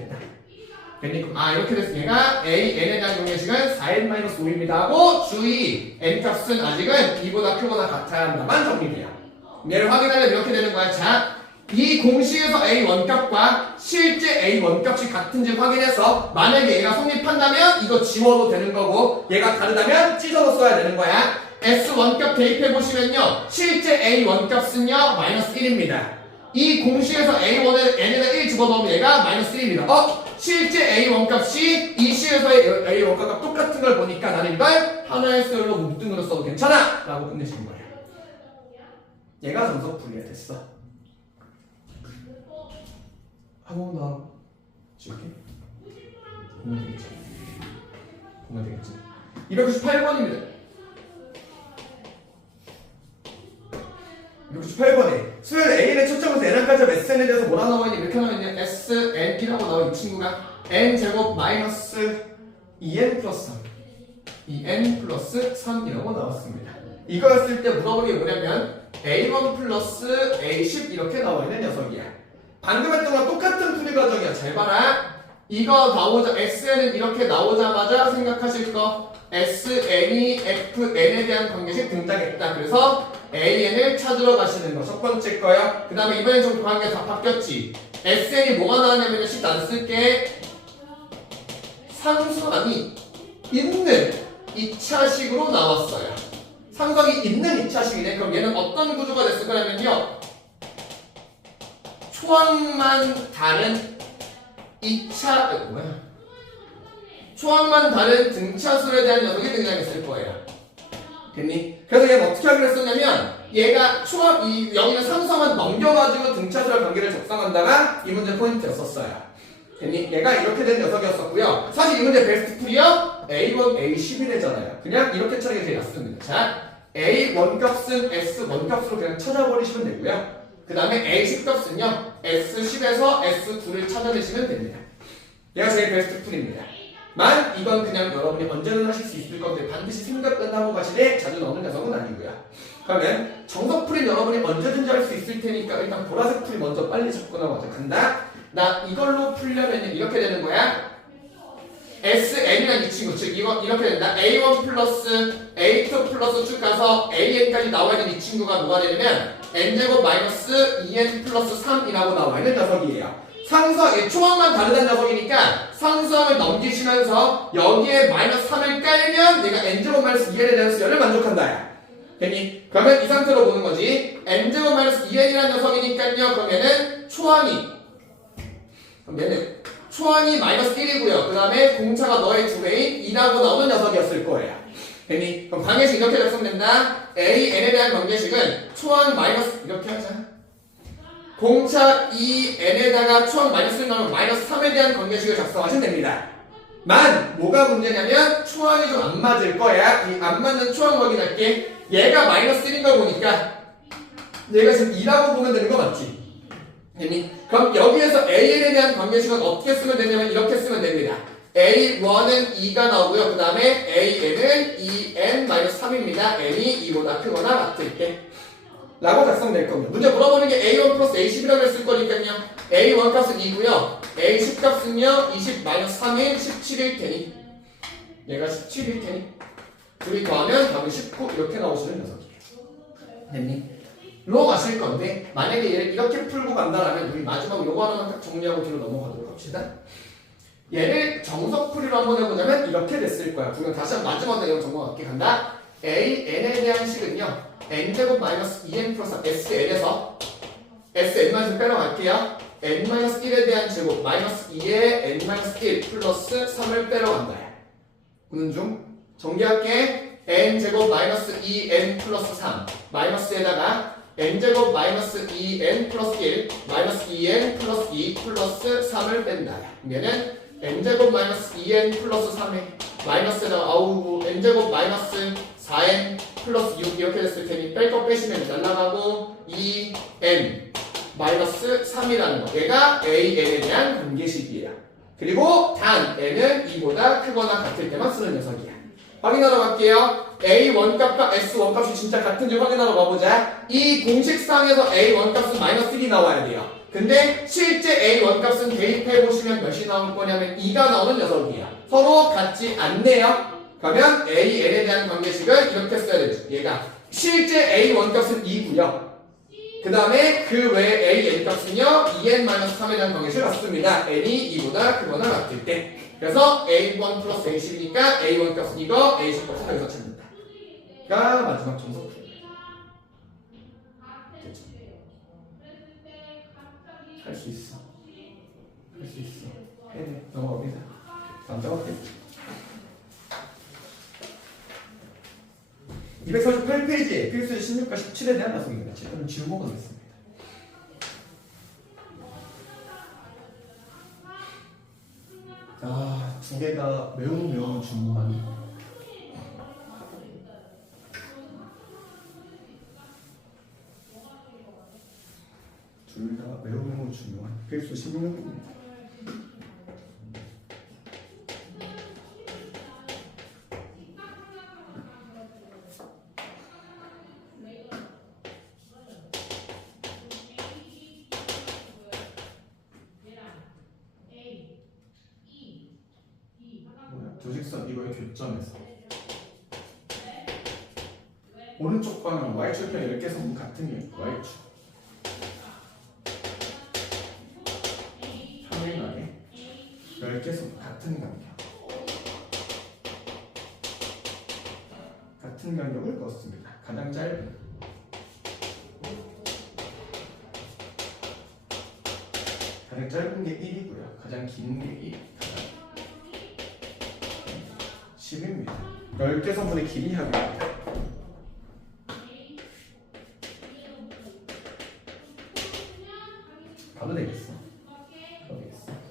이렇게 됐으니까 A, N에 대한 용해식은 4n-5입니다 하고 주의 N값은 아직은 2보다 크거나 같아야 한다만 정리돼요. 얘를 확인하려면 이렇게 되는 거야. 자, 이 공식에서 A 원값과 실제 A 원값이 같은지 확인해서 만약에 얘가 성립한다면 이거 지워도 되는 거고 얘가 다르다면 찢어서 써야 되는 거야. S 원값 대입해보시면요 실제 A 원값은요 마이너스 1입니다. 이 공식에서 A1에 N에다 1 집어넣으면 얘가 마이너스 1입니다. 실제 A 원값이 이 식에서의 A 원값과 똑같은 걸 보니까 나는 이걸 하나의 수열로 묶등으로 써도 괜찮아! 라고 끝내시는 거예요. 얘가 정석풀이가 됐어. 한번 더 줄게. 보면 되겠지. 보면 되겠지. 298번입니다. 298번에 수열 A의 초점에서 N까지 SN에 대해서 뭐라 나와있냐 이렇게 나와있냐 SN이라고 나와 이 친구가 N제곱 마이너스 2N 플러스 3 2N 플러스 3이라고 나왔습니다. 이거였을 때 물어보는 게 뭐냐면 A1 플러스 A10 이렇게 나와있는 녀석이야. 방금 했던 거랑 똑같은 풀이 과정이야. 잘 봐라. 이거 나오자 SN은 이렇게 나오자마자 생각하실 거 SN이 FN에 대한 관계식 등장했다. 그래서 AN을 찾으러 가시는 거 첫 번째 거요. 그 다음에 이번엔 좀 관계가 다 바뀌었지. SN이 뭐가 나왔냐면 쉽게 안 쓸게. 상수함이 있는 2차식으로 나왔어요. 상수함이 있는 2차식이네. 그럼 얘는 어떤 구조가 됐을 거냐면요. 초항만 다른 2차 초항만 다른 등차수에 대한 녀석이 등장했을 거예요. 됐니? 그래서 얘가 어떻게 하기로 했었냐면 얘가 여기는 상수함만 넘겨가지고 등차수랑 관계를 적성한다가 이 문제 포인트였었어요. 됐니? 얘가 이렇게 된 녀석이었었고요. 사실 이 문제 베스트 풀이요 A1, A11이잖아요. 그냥 이렇게 처리가 제일 낫습니다. 자, A 원값은 S 원값으로 그냥 찾아버리시면 되고요. 그 다음에 A10 값은요 S10에서 S9를 찾아내시면 됩니다. 얘가 제일 베스트 풀입니다. 만 이건 그냥 여러분이 언제든 하실 수 있을 건데 반드시 생각은 하고 가시되 자주 넣는 녀석은 아니고요. 그러면 정석 풀이 여러분이 언제든지 할 수 있을 테니까 일단 보라색 풀이 먼저 빨리 접근하고 가자. 간다. 나 이걸로 풀려면 이렇게 되는 거야. SN이라는 이 친구 즉 이거 이렇게 된다. A1 플러스 A2 플러스 쭉 가서 AN까지 나와 있는 이 친구가 뭐가 되냐면 N제곱 마이너스 2N 플러스 3이라고 나와 있는 녀석이에요. 초항만 다르다는 녀석이니까 상수함을 넘기시면서 여기에 마이너스 3을 깔면 얘가 N제곱 마이너스 2N에 대한 수열을 만족한다. 됐니? 그러면 이 상태로 보는 거지. n제곱 마이너스 2n이라는 녀석이니까요. 그러면은 초항이 마이너스 1이고요. 그 다음에 공차가 너의 두 배인 2라고 나오는 녀석이었을 거예요. 됐니? 그럼 관계식 이렇게 작성된다. a, n에 대한 관계식은 초항 마이너스 이렇게 하자. 공차 2n에다가 초항 마이너스 1 나오면 마이너스 3에 대한 관계식을 작성하시면 됩니다. 뭐가 문제냐면 초항이 좀 안 맞을 거야. 이 안 맞는 초항 확인할게. 얘가 마이너스 1인 걸 보니까 얘가 지금 2라고 보면 되는 거 맞지? 됐니? 그럼 여기에서 AN에 대한 관계식은 어떻게 쓰면 되냐면 이렇게 쓰면 됩니다. A1은 2가 나오고요. 그 다음에 AN은 2n-3입니다. n이 2보다 크거나 같을 때 라고 작성될 겁니다. 문제 물어보는 게 A1 플러스 A10이라고 했을 거니까요. A1 값은 2고요. A10 값은요 20-3인 17일 테니 얘가 17일 테니 둘이 더하면 답은 19 이렇게 나오시는 녀석이에요. 됐니? 로 가실 건데 만약에 얘를 이렇게 풀고 간다라면 우리 마지막으로 요거 하나만 딱 정리하고 뒤로 넘어가도록 합시다. 얘를 정석풀이로 한번 해보자면 이렇게 됐을 거야. 그러면 다시 한번 마지막으로 이런 정보가 간다. A, n에 대한 식은요 n제곱 마이너스 2n 플러스 sn에서 sn-1 빼러갈게요. n-1에 대한 제곱 마이너스 2에 n-1 플러스 3을 빼러간다. 보는 중 정리할게. n제곱 마이너스 2n 플러스 3 마이너스에다가 n제곱 마이너스 2n 플러스 1 마이너스 2n 플러스 2 플러스 3을 뺀다. 그러면은 n제곱 마이너스 2n 플러스 3에 마이너스에다가 n제곱 마이너스 4n 플러스 6 이렇게 됐을 테니 뺄 거 빼시면 날라가고 2n 마이너스 3이라는 거. 얘가 AN에 대한 관계식이에요. 그리고 단 n은 2보다 크거나 같을 때만 쓰는 녀석이야. 확인하러 갈게요. A1 값과 S1 값이 진짜 같은지 확인하러 가보자. 이 공식상에서 A1 값은 마이너스 1이 나와야 돼요. 근데 실제 A1 값은 대입해보시면 몇이 나올 거냐면 2가 나오는 녀석이야. 서로 같지 않네요. 그러면 AN에 대한 관계식을 이렇게 써야 되죠. 얘가 실제 A1 값은 2고요. 그 다음에 그 외에 AN 값은요 2n-3에 대한 관계식을 갖습니다. n이 2보다 크거나 같을 때. 그래서 A1 플러스 A10이니까 A1 값은 이거, A10 값은 여기서 찾는다. 가 마지막 정석풀이. 됐죠? 할 수 있어. 할 수 있어. 해야 돼. 넘어갑니다. 다음 작업해. 248페이지에 필수 16과 17에 대한 나성입니다. 지금 지우고 가겠습니다. 두 개가 매우 중요한 둘 다 매우 중요한 필수 16입니다. 조직선 이거의 교점에서 오른쪽 방향 Y축이랑 이렇게 선 같은 게 Y축 평행하게 10개 선 같은 간격 같은 간격을 그었습니다. 가장 짧은 게 1이고요. 가장 긴 게 2 10입니다. 10개 선분의 길이 합입니다. 가도 되겠어.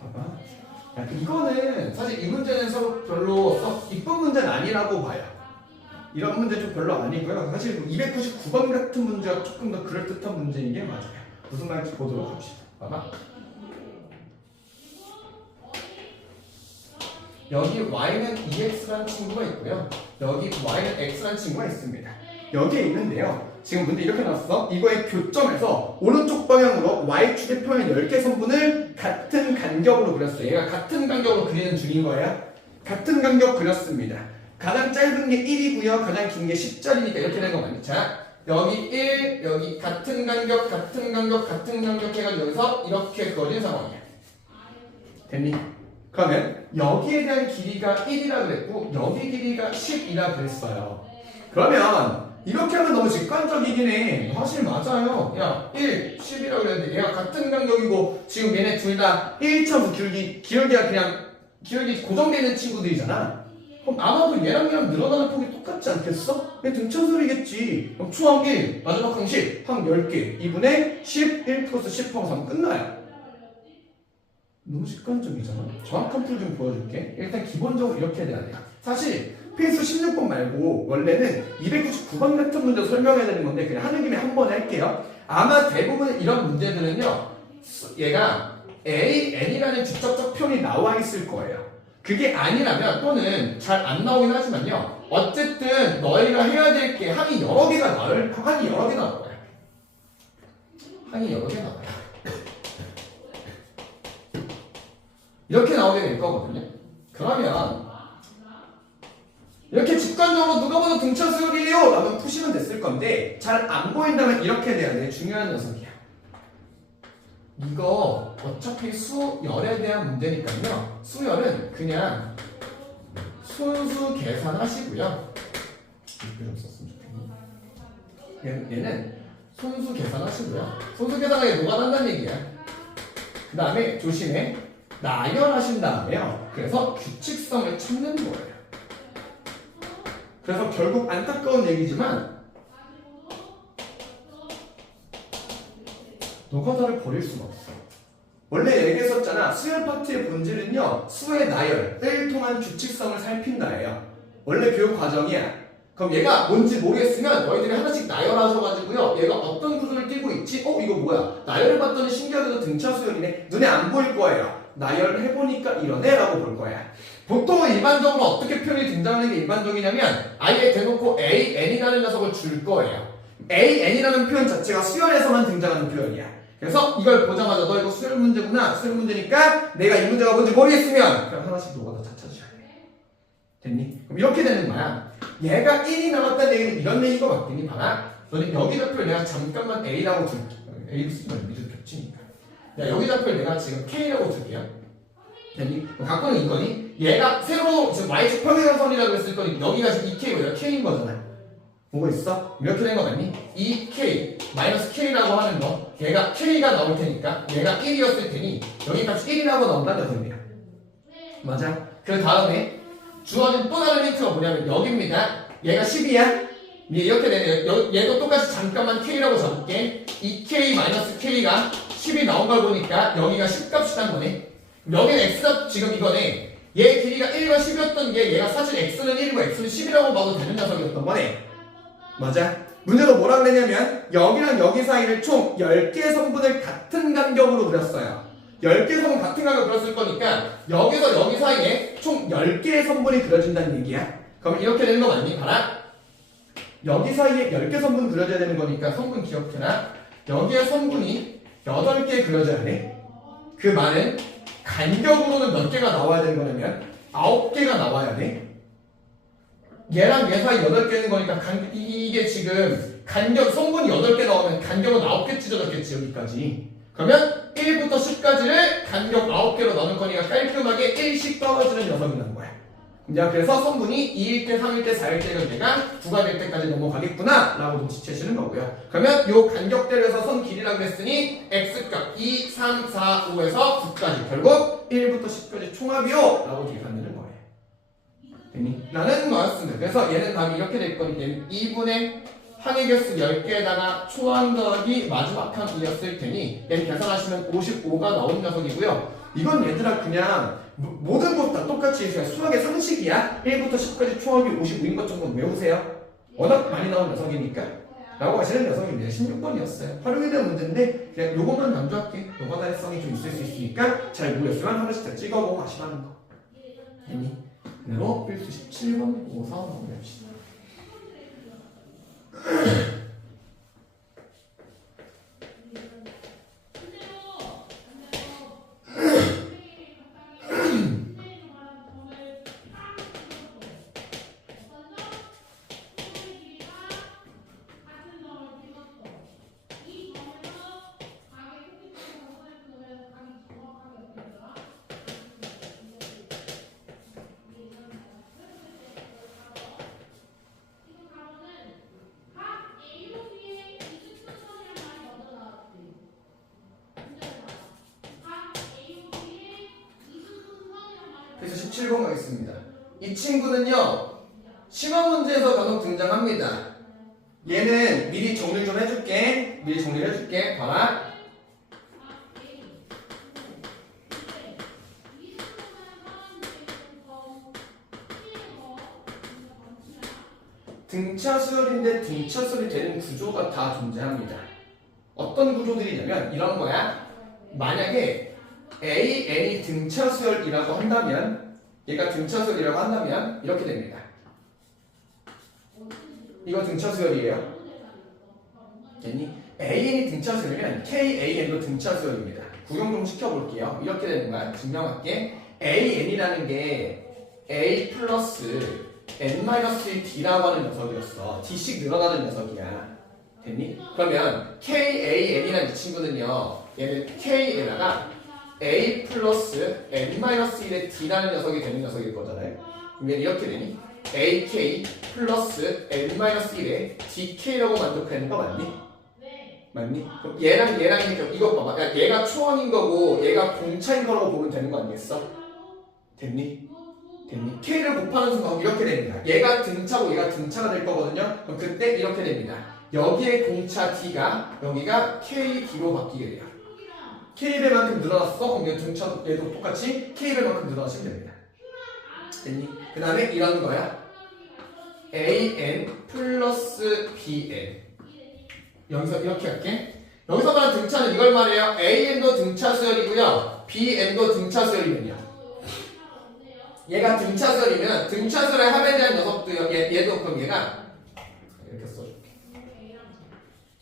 봐봐. 야, 이거는 사실 이 문제는 서로 별로 이쁜 문제는 아니라고 봐요. 이런 문제 좀 별로 아니고요. 사실 299번 같은 문제가 조금 더 그럴듯한 문제인 게 맞아요. 무슨 말인지 보도록 합시다. 봐봐. 여기 y는 2x라는 친구가 있고요. 여기 y는 x라는 친구가 있습니다. 여기에 있는데요. 지금 문제 이렇게 나왔어. 이거의 교점에서 오른쪽 방향으로 y축의 평행 10개 선분을 같은 간격으로 그렸어요. 얘가 같은 간격으로 그리는 중인 거예요. 같은 간격 그렸습니다. 가장 짧은 게 1이고요. 가장 긴 게 10짜리니까 이렇게 된 거 맞죠? 자, 여기 1, 여기 같은 간격 해가지고 여기서 이렇게 그어진 상황이야. 됐니? 그러면 여기에 대한 길이가 1이라 그랬고 여기 길이가 10이라 그랬어요. 그러면 이렇게 하면 너무 직관적이긴 해. 사실 맞아요. 야, 1, 10이라고 그랬는데 얘가 같은 간격이고 지금 얘네 둘 다 1.9 기울기가 그냥 기울기 고정되는 친구들이잖아. 그럼 아마도 얘랑 늘어나는 폭이 똑같지 않겠어? 얘 등차수이겠지. 그럼 초항 1, 마지막 항 10, 항 10개. 2분의 10, 1 플러스 10 하고 3 끝나요. 너무 직관적이잖아. 정확한 풀 좀 보여줄게. 일단 기본적으로 이렇게 돼야 돼. 사실 필수 16번 말고 원래는 299번 같은 문제 설명해야 되는 건데 그냥 하는 김에 한 번 할게요. 아마 대부분 이런 문제들은요. 얘가 A, N이라는 직접적 표현이 나와 있을 거예요. 그게 아니라면 또는 잘 안 나오긴 하지만요. 어쨌든 너희가 해야 될 게 항이 여러 개가 나올 거야. 항이 여러 개 나와요. 이렇게 나오게 될 거거든요. 그러면 이렇게 직관적으로 누가 봐도 등차 수열이에요 라고 푸시면 됐을 건데 잘 안 보인다면 이렇게 돼야 돼. 중요한 녀석이야. 이거 어차피 수열에 대한 문제니까요. 수열은 그냥 순수 계산하시고요. 이렇게 좀 썼으면 좋겠네. 얘는 순수 계산하시고요. 순수 계산하게 뭐가 난다는 얘기야. 그 다음에 조심해. 나열하신 다음에요. 그래서 규칙성을 찾는 거예요. 그래서 결국 안타까운 얘기지만 노가다를 버릴 수는 없어. 원래 얘기했었잖아. 수열 파트의 본질은요. 수의 나열을 통한 규칙성을 살핀다예요. 원래 교육 과정이야. 그럼 얘가 뭔지 모르겠으면 너희들이 하나씩 나열하셔가지고요. 얘가 어떤 구조를 띠고 있지? 이거 뭐야? 나열을 봤더니 신기하게도 등차 수열이네. 눈에 안 보일 거예요. 나열을 해보니까 이러네 라고 볼 거야. 보통은 일반적으로 어떻게 표현이 등장하는 게 일반적이냐면 아예 대놓고 A, N이라는 녀석을 줄 거예요. A, N이라는 표현 자체가 수열에서만 등장하는 표현이야. 그래서 이걸 보자마자 너 이거 수열 문제구나. 수열 문제니까 내가 이 문제가 뭔지 모르겠으면 그럼 하나씩 너가 다 찾아줘야 돼. 됐니? 그럼 이렇게 되는 거야. 얘가 1이 나왔다는 얘기는 이런 얘기가 맞더니 봐라. 너는 여기 좌표를 내가 잠깐만 A라고 줄게. A로 쓰면 미리 겹치니까. 야, 여기 좌표를 내가 지금 K라고 줄게요. 됐니? 갖고는 이거니? 얘가 세로 지금 Y축 평행선이라고 했을 거니 여기가 지금 2K고 여기가 K인 거잖아. 보고 있어? 이렇게 된 거 맞니? 2K 마이너스 K라고 하는 거 얘가 K가 나올 테니까 얘가 1이었을 테니 여기 값이 1이라고 나온다는 녀석입니다. 맞아. 그 다음에 주어진 또 다른 힌트가 뭐냐면 여기입니다. 얘가 10이야. 이렇게 되네요. 얘도 똑같이 잠깐만 K라고 잡을게. 2K 마이너스 K가 10이 나온 걸 보니까 여기가 10 값이란 거네. 여기는 X가 지금 이거네. 얘 길이가 1과 10이었던 게 얘가 사실 X는 1이고 X는 10이라고 봐도 되는 녀석이었던 거네. 맞아. 문제도 뭐라 그랬냐면 여기랑 여기 사이를 총 10개의 선분을 같은 간격으로 그렸어요. 10개의 선분 같은 간격으로 그렸을 거니까 여기서 여기 사이에 총 10개의 선분이 그려진다는 얘기야. 그럼 이렇게 되는 거 맞니? 봐라. 여기 사이에 10개 선분 그려져야 되는 거니까 선분 기억해라. 여기에 선분이 8개 그려져야 돼. 그 말은 간격으로는 몇 개가 나와야 되는 거냐면 9개가 나와야 돼. 얘랑 얘 사이 8개인 거니까 이게 지금 간격 성분이 8개 나오면 간격은 9개 찢어졌겠지 여기까지. 그러면 1부터 10까지를 간격 9개로 나눌 거니까 깔끔하게 1씩 떨어지는 녀석이라는 거야. 야, 그래서 성분이 2일 때, 3일 때, 4일 때는 얘가 9가 될 때까지 넘어가겠구나 라고 눈치채시는 거고요. 그러면 요 간격대로 해서 선 길이라고 했으니 X값 2, 3, 4, 5에서 9까지 결국 1부터 10까지 총합이요 라고 계산되는 거예요. 됐니? 라는 거였습니다. 그래서 얘는 답이 이렇게 될 거니 얘는 2분의 항의 개수 10개에다가 초항 더하기 마지막 항이었을 테니 얘는 계산하시면 55가 나온 녀석이고요. 이건 얘들아 그냥 모든 것 다 똑같이 그냥 수학의 상식이야. 1부터 10까지 총합이 55인 것 정도는 외우세요. 워낙 많이 나온 녀석이니까 라고 하시는 녀석입니다. 16번이었어요. 활용에 대한 문제인데 그냥 요것만 강조할게. 노가다성이 좀 있을 수 있으니까 잘 모르겠으면 하나씩 다 찍어보고 가시라는 거. 됐니? 그리고 필수 17번 5, 4, 5 넘겨봅시다. 그래서 17번 가겠습니다. 이 친구는요, 심화 문제에서 간혹 등장합니다. 얘는 미리 정리 좀 해줄게. 미리 정리를 해줄게. 봐라. 등차 수열인데 등차 수열이 되는 구조가 다 존재합니다. 어떤 구조들이냐면 이런 거야. 만약에 AN이 등차 수열이라고 한다면, 얘가 등차 수열이라고 한다면 이렇게 됩니다. 이거 등차 수열이에요. AN이 등차 수열이면 KAN도 등차 수열입니다. 구경 좀 시켜볼게요. 이렇게 되는 거야. 증명할게. AN이라는 게 A 플러스 N-D라고 하는 녀석이었어. D씩 늘어나는 녀석이야. 됐니? 그러면 KAN이라는 이 친구는요, 얘는 K에다가 A 플러스 N-1의 D라는 녀석이 되는 녀석일 거잖아요. 그럼 얘는 이렇게 되니? AK 플러스 N-1의 DK라고 만족하는 거 맞니? 맞니? 그럼 얘랑 이거 봐봐. 야, 얘가 초항인 거고 얘가 공차인 거라고 보면 되는 거 아니겠어? 됐니? 됐니? K를 곱하는 순간 이렇게 됩니다. 얘가 등차고 얘가 등차가 될 거거든요. 그럼 그때 이렇게 됩니다. 여기에 공차 D가 여기가 KD로 바뀌게 돼요. K배만큼 늘어났어? 그럼 얘 등차 얘도 똑같이 K배만큼 늘어나시면 됩니다. 됐니? 그 다음에 이런 거야. AN 플러스 BN. 여기서 이렇게 할게. 여기서 말하는 등차는 이걸 말해요. AN도 등차 수열이고요. BN도 등차 수열이면요. 얘가 등차 수열이면 등차 수열의 합에 대한 녀석도 얘도 그럼 얘가 이렇게 써줄게.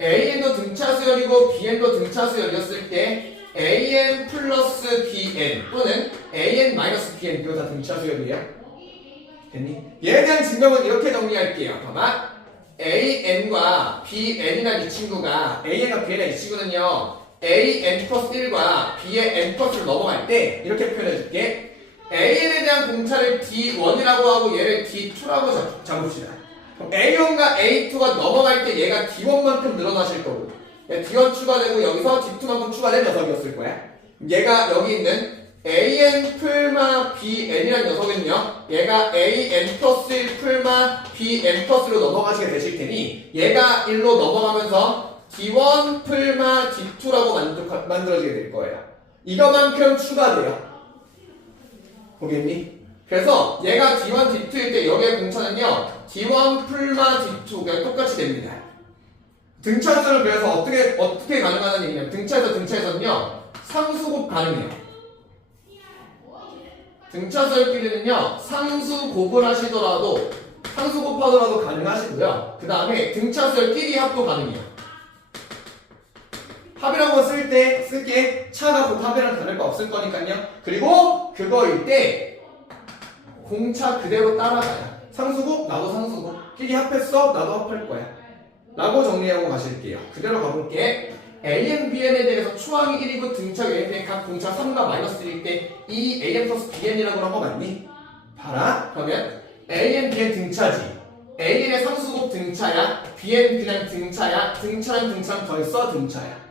AN도 등차 수열이고 BN도 등차 수열이었을 때 AN 플러스 BN 또는 AN 마이너스 BN 이거 다 등차 수열이에요. 됐니? 얘에 대한 증명은 이렇게 정리할게요. 봐봐. AN과 BN이라는 이 친구가 AN과 BN이라는 이 친구는요, AN 플러스 1과 B의 N 플러스를 넘어갈 때 이렇게 표현해줄게. AN에 대한 공차를 D1이라고 하고 얘를 D2라고 잡읍시다. 그럼 A1과 A2가 넘어갈 때 얘가 D1만큼 늘어나실 거고, D1 추가되고 여기서 D2만큼 추가된 녀석이었을 거야. 얘가 여기 있는 AN 풀마 BN이라는 녀석은요, 얘가 AN 플러스 1 풀마 BN 플러스로 넘어가시게 되실 테니 얘가 1로 넘어가면서 D1 풀마 D2라고 만들어지게 될 거예요. 이거만큼 추가돼요. 보겠니? 그래서 얘가 D1, D2일 때 여기의 공차는요, D1 풀마 D2가 똑같이 됩니다. 등차수를 그래서 어떻게 가능하다는 얘기냐면 등차에서는요, 상수곱 가능해요. 등차수끼리는요, 상수곱을 하시더라도 상수곱하더라도 가능하시고요. 그 다음에 등차수끼리 합도 가능해요. 합이라고 쓸게 차가 곧 합이랑 다를 거 없을 거니까요. 그리고 그거일 때 공차 그대로 따라가요. 상수곱 나도 상수곱 끼리 합했어 나도 합할 거야 라고 정리하고 가실게요. 그대로 가볼게. AN, BN에 대해서 초항이 1이고 등차가 1인데 각 공차 3과 마이너스 1일 때 이 AN 플러스 BN이라고 한 거 맞니? 봐라. 그러면 AN, BN 등차지. AN의 상수곱 등차야. BN 그냥 등차야. 등차랑 등차랑 더했어 등차야.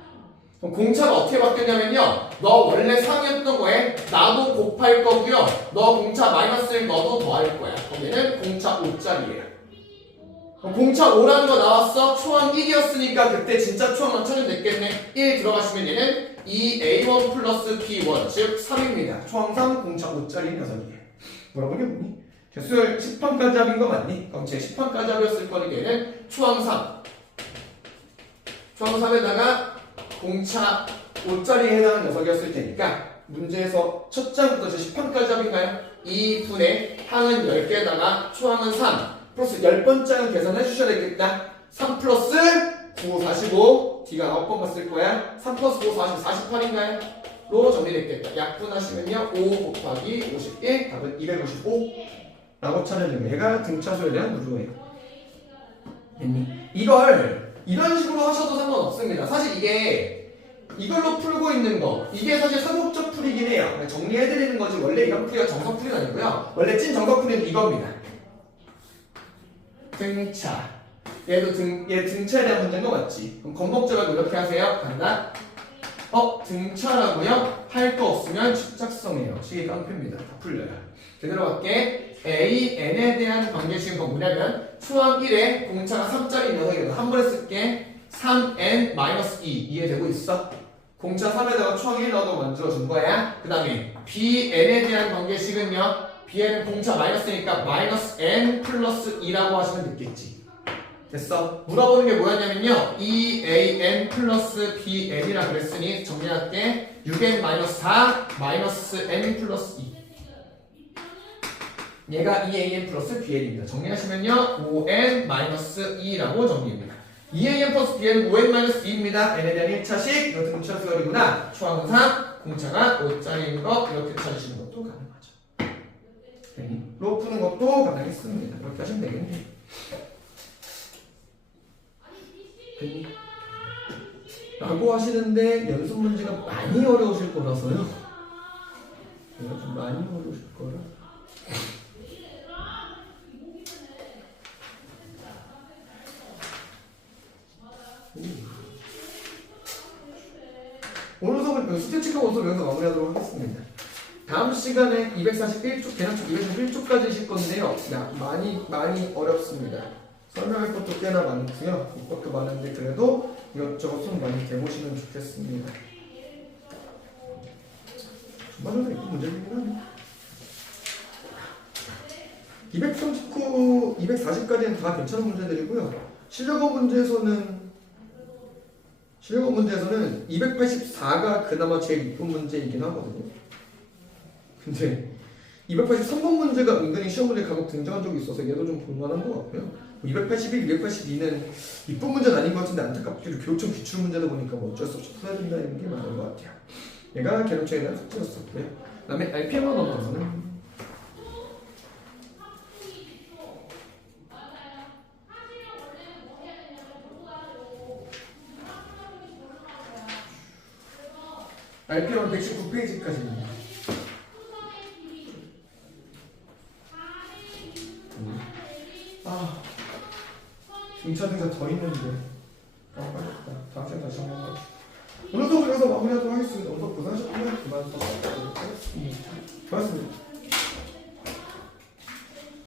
그럼 공차가 어떻게 바뀌었냐면요, 너 원래 3이었던 거에 나도 곱할 거고요, 너 공차 마이너스 1 너도 더할 거야. 그럼 얘는 공차 5짜리예요. 그럼 공차 5라는 거 나왔어? 초항 1이었으니까 그때 진짜 초항만 찾으면 됐겠네. 1 들어가시면 얘는 2A1 플러스 B1 즉 3입니다. 초항 3 공차 5짜리 녀석이에요. 뭐라고 뭐니? 수열 10판까지 합인 거 맞니? 그럼 제 10판까지 합이었을 거니까 얘는 초항 3 초항 3에다가 공차 5짜리에 해당하는 녀석이었을 테니까 문제에서 첫 장부터 제 10항까지 합인가요? 2분의 항은 10개에다가 초항은 3 플러스 10번째는 계산해 주셔야 되겠다. 3 플러스 9, 45 D가 9번 봤을 거야. 3 플러스 9, 40, 48인가요? 로 정리됐겠다. 약분하시면요 5 곱하기 51 답은 255 라고 찾아주면 얘가 등차수에 대한 구조예요. 이걸 이런 식으로 하셔도 상관없습니다. 사실 이걸로 풀고 있는 거 이게 사실 서술적 풀이긴 해요. 정리해드리는 거지 원래 이런 풀이가 정석풀이는 아니고요. 원래 찐 정석풀이는 이겁니다. 등차 얘 등차에 대한 문제인 거 맞지? 그럼 겁먹지 말고 이렇게 하세요. 간다. 등차라고요? 할 거 없으면 집착성이에요. 아니에요. 식이 깡패입니다. 다 풀려요. 제대로 갈게. A, N에 대한 관계식은 뭐냐면 수학 1에 공차가 3짜리 녀석이거든. 한 번에 쓸게. 3N-2 이해되고 있어? 공차 3에다가 수학 1 넣어도 만들어준 거야. 그 다음에 B, N에 대한 관계식은요. B에는 공차 마이너스니까 마이너스 N 플러스 2라고 하시면 되겠지. 됐어? 물어보는 게 뭐였냐면요. EAN 플러스 BN이라 그랬으니 정리할게. 6N 마이너스 4 마이너스 N 플러스 2. 얘가 EAN 플러스 BN입니다. 정리하시면요. 5N 마이너스 2라고 정리합니다. EAN 플러스 BN 5N 마이너스 2입니다. N에 대한 1차식. 이거 등차 수열이구나. 초항상 공차가 5짜리인 거 이렇게 찾으시는 것도 가능하죠. 로 푸는 것도 가능했습니다. 그렇게 하시면 되겠네요. 라고 하시는데 연습 문제가 많이 어려우실 거라서요. 제가 좀 많이 어려우실 거라. 오늘 수업은 스태치카 원수를 여기서 마무리하도록 하겠습니다. 다음 시간에 241쪽, 개념쪽 241쪽까지 하실 건데요. 많이 어렵습니다. 설명할 것도 꽤나 많고요. 볼 것도 많은데 그래도 이것저것 좀 많이 해보시면 좋겠습니다. 전반적으로 이쁜 문제이긴 하네. 239, 240까지는 다 괜찮은 문제들이고요. 실력어 문제에서는 284가 그나마 제일 이쁜 문제이긴 하거든요. 근데 283번 문제가 은근히 시험 문제 과목 등장한 적이 있어서 얘도 좀 볼만한 것 같고요. 281, 282는 이쁜 문제는 아닌 것 같은데 안타깝게도 교육청 기출 문제다 보니까 뭐 어쩔 수 없이 풀어야 된다는 게 맞는 것 같아요. 얘가 개념청에 대한 숙제였었고요. 그 다음에 RPM만 넘어가서는 RPM은 119페이지까지입니다. 등차 더 있는데 빨리다. 다음 시간 다시 한번 가죠. 오늘 수업 여기서 마무리하도록 하겠습니다. 오늘 고생하셨고요. 그만 수업 하도록 하겠습니다. 고맙습니다.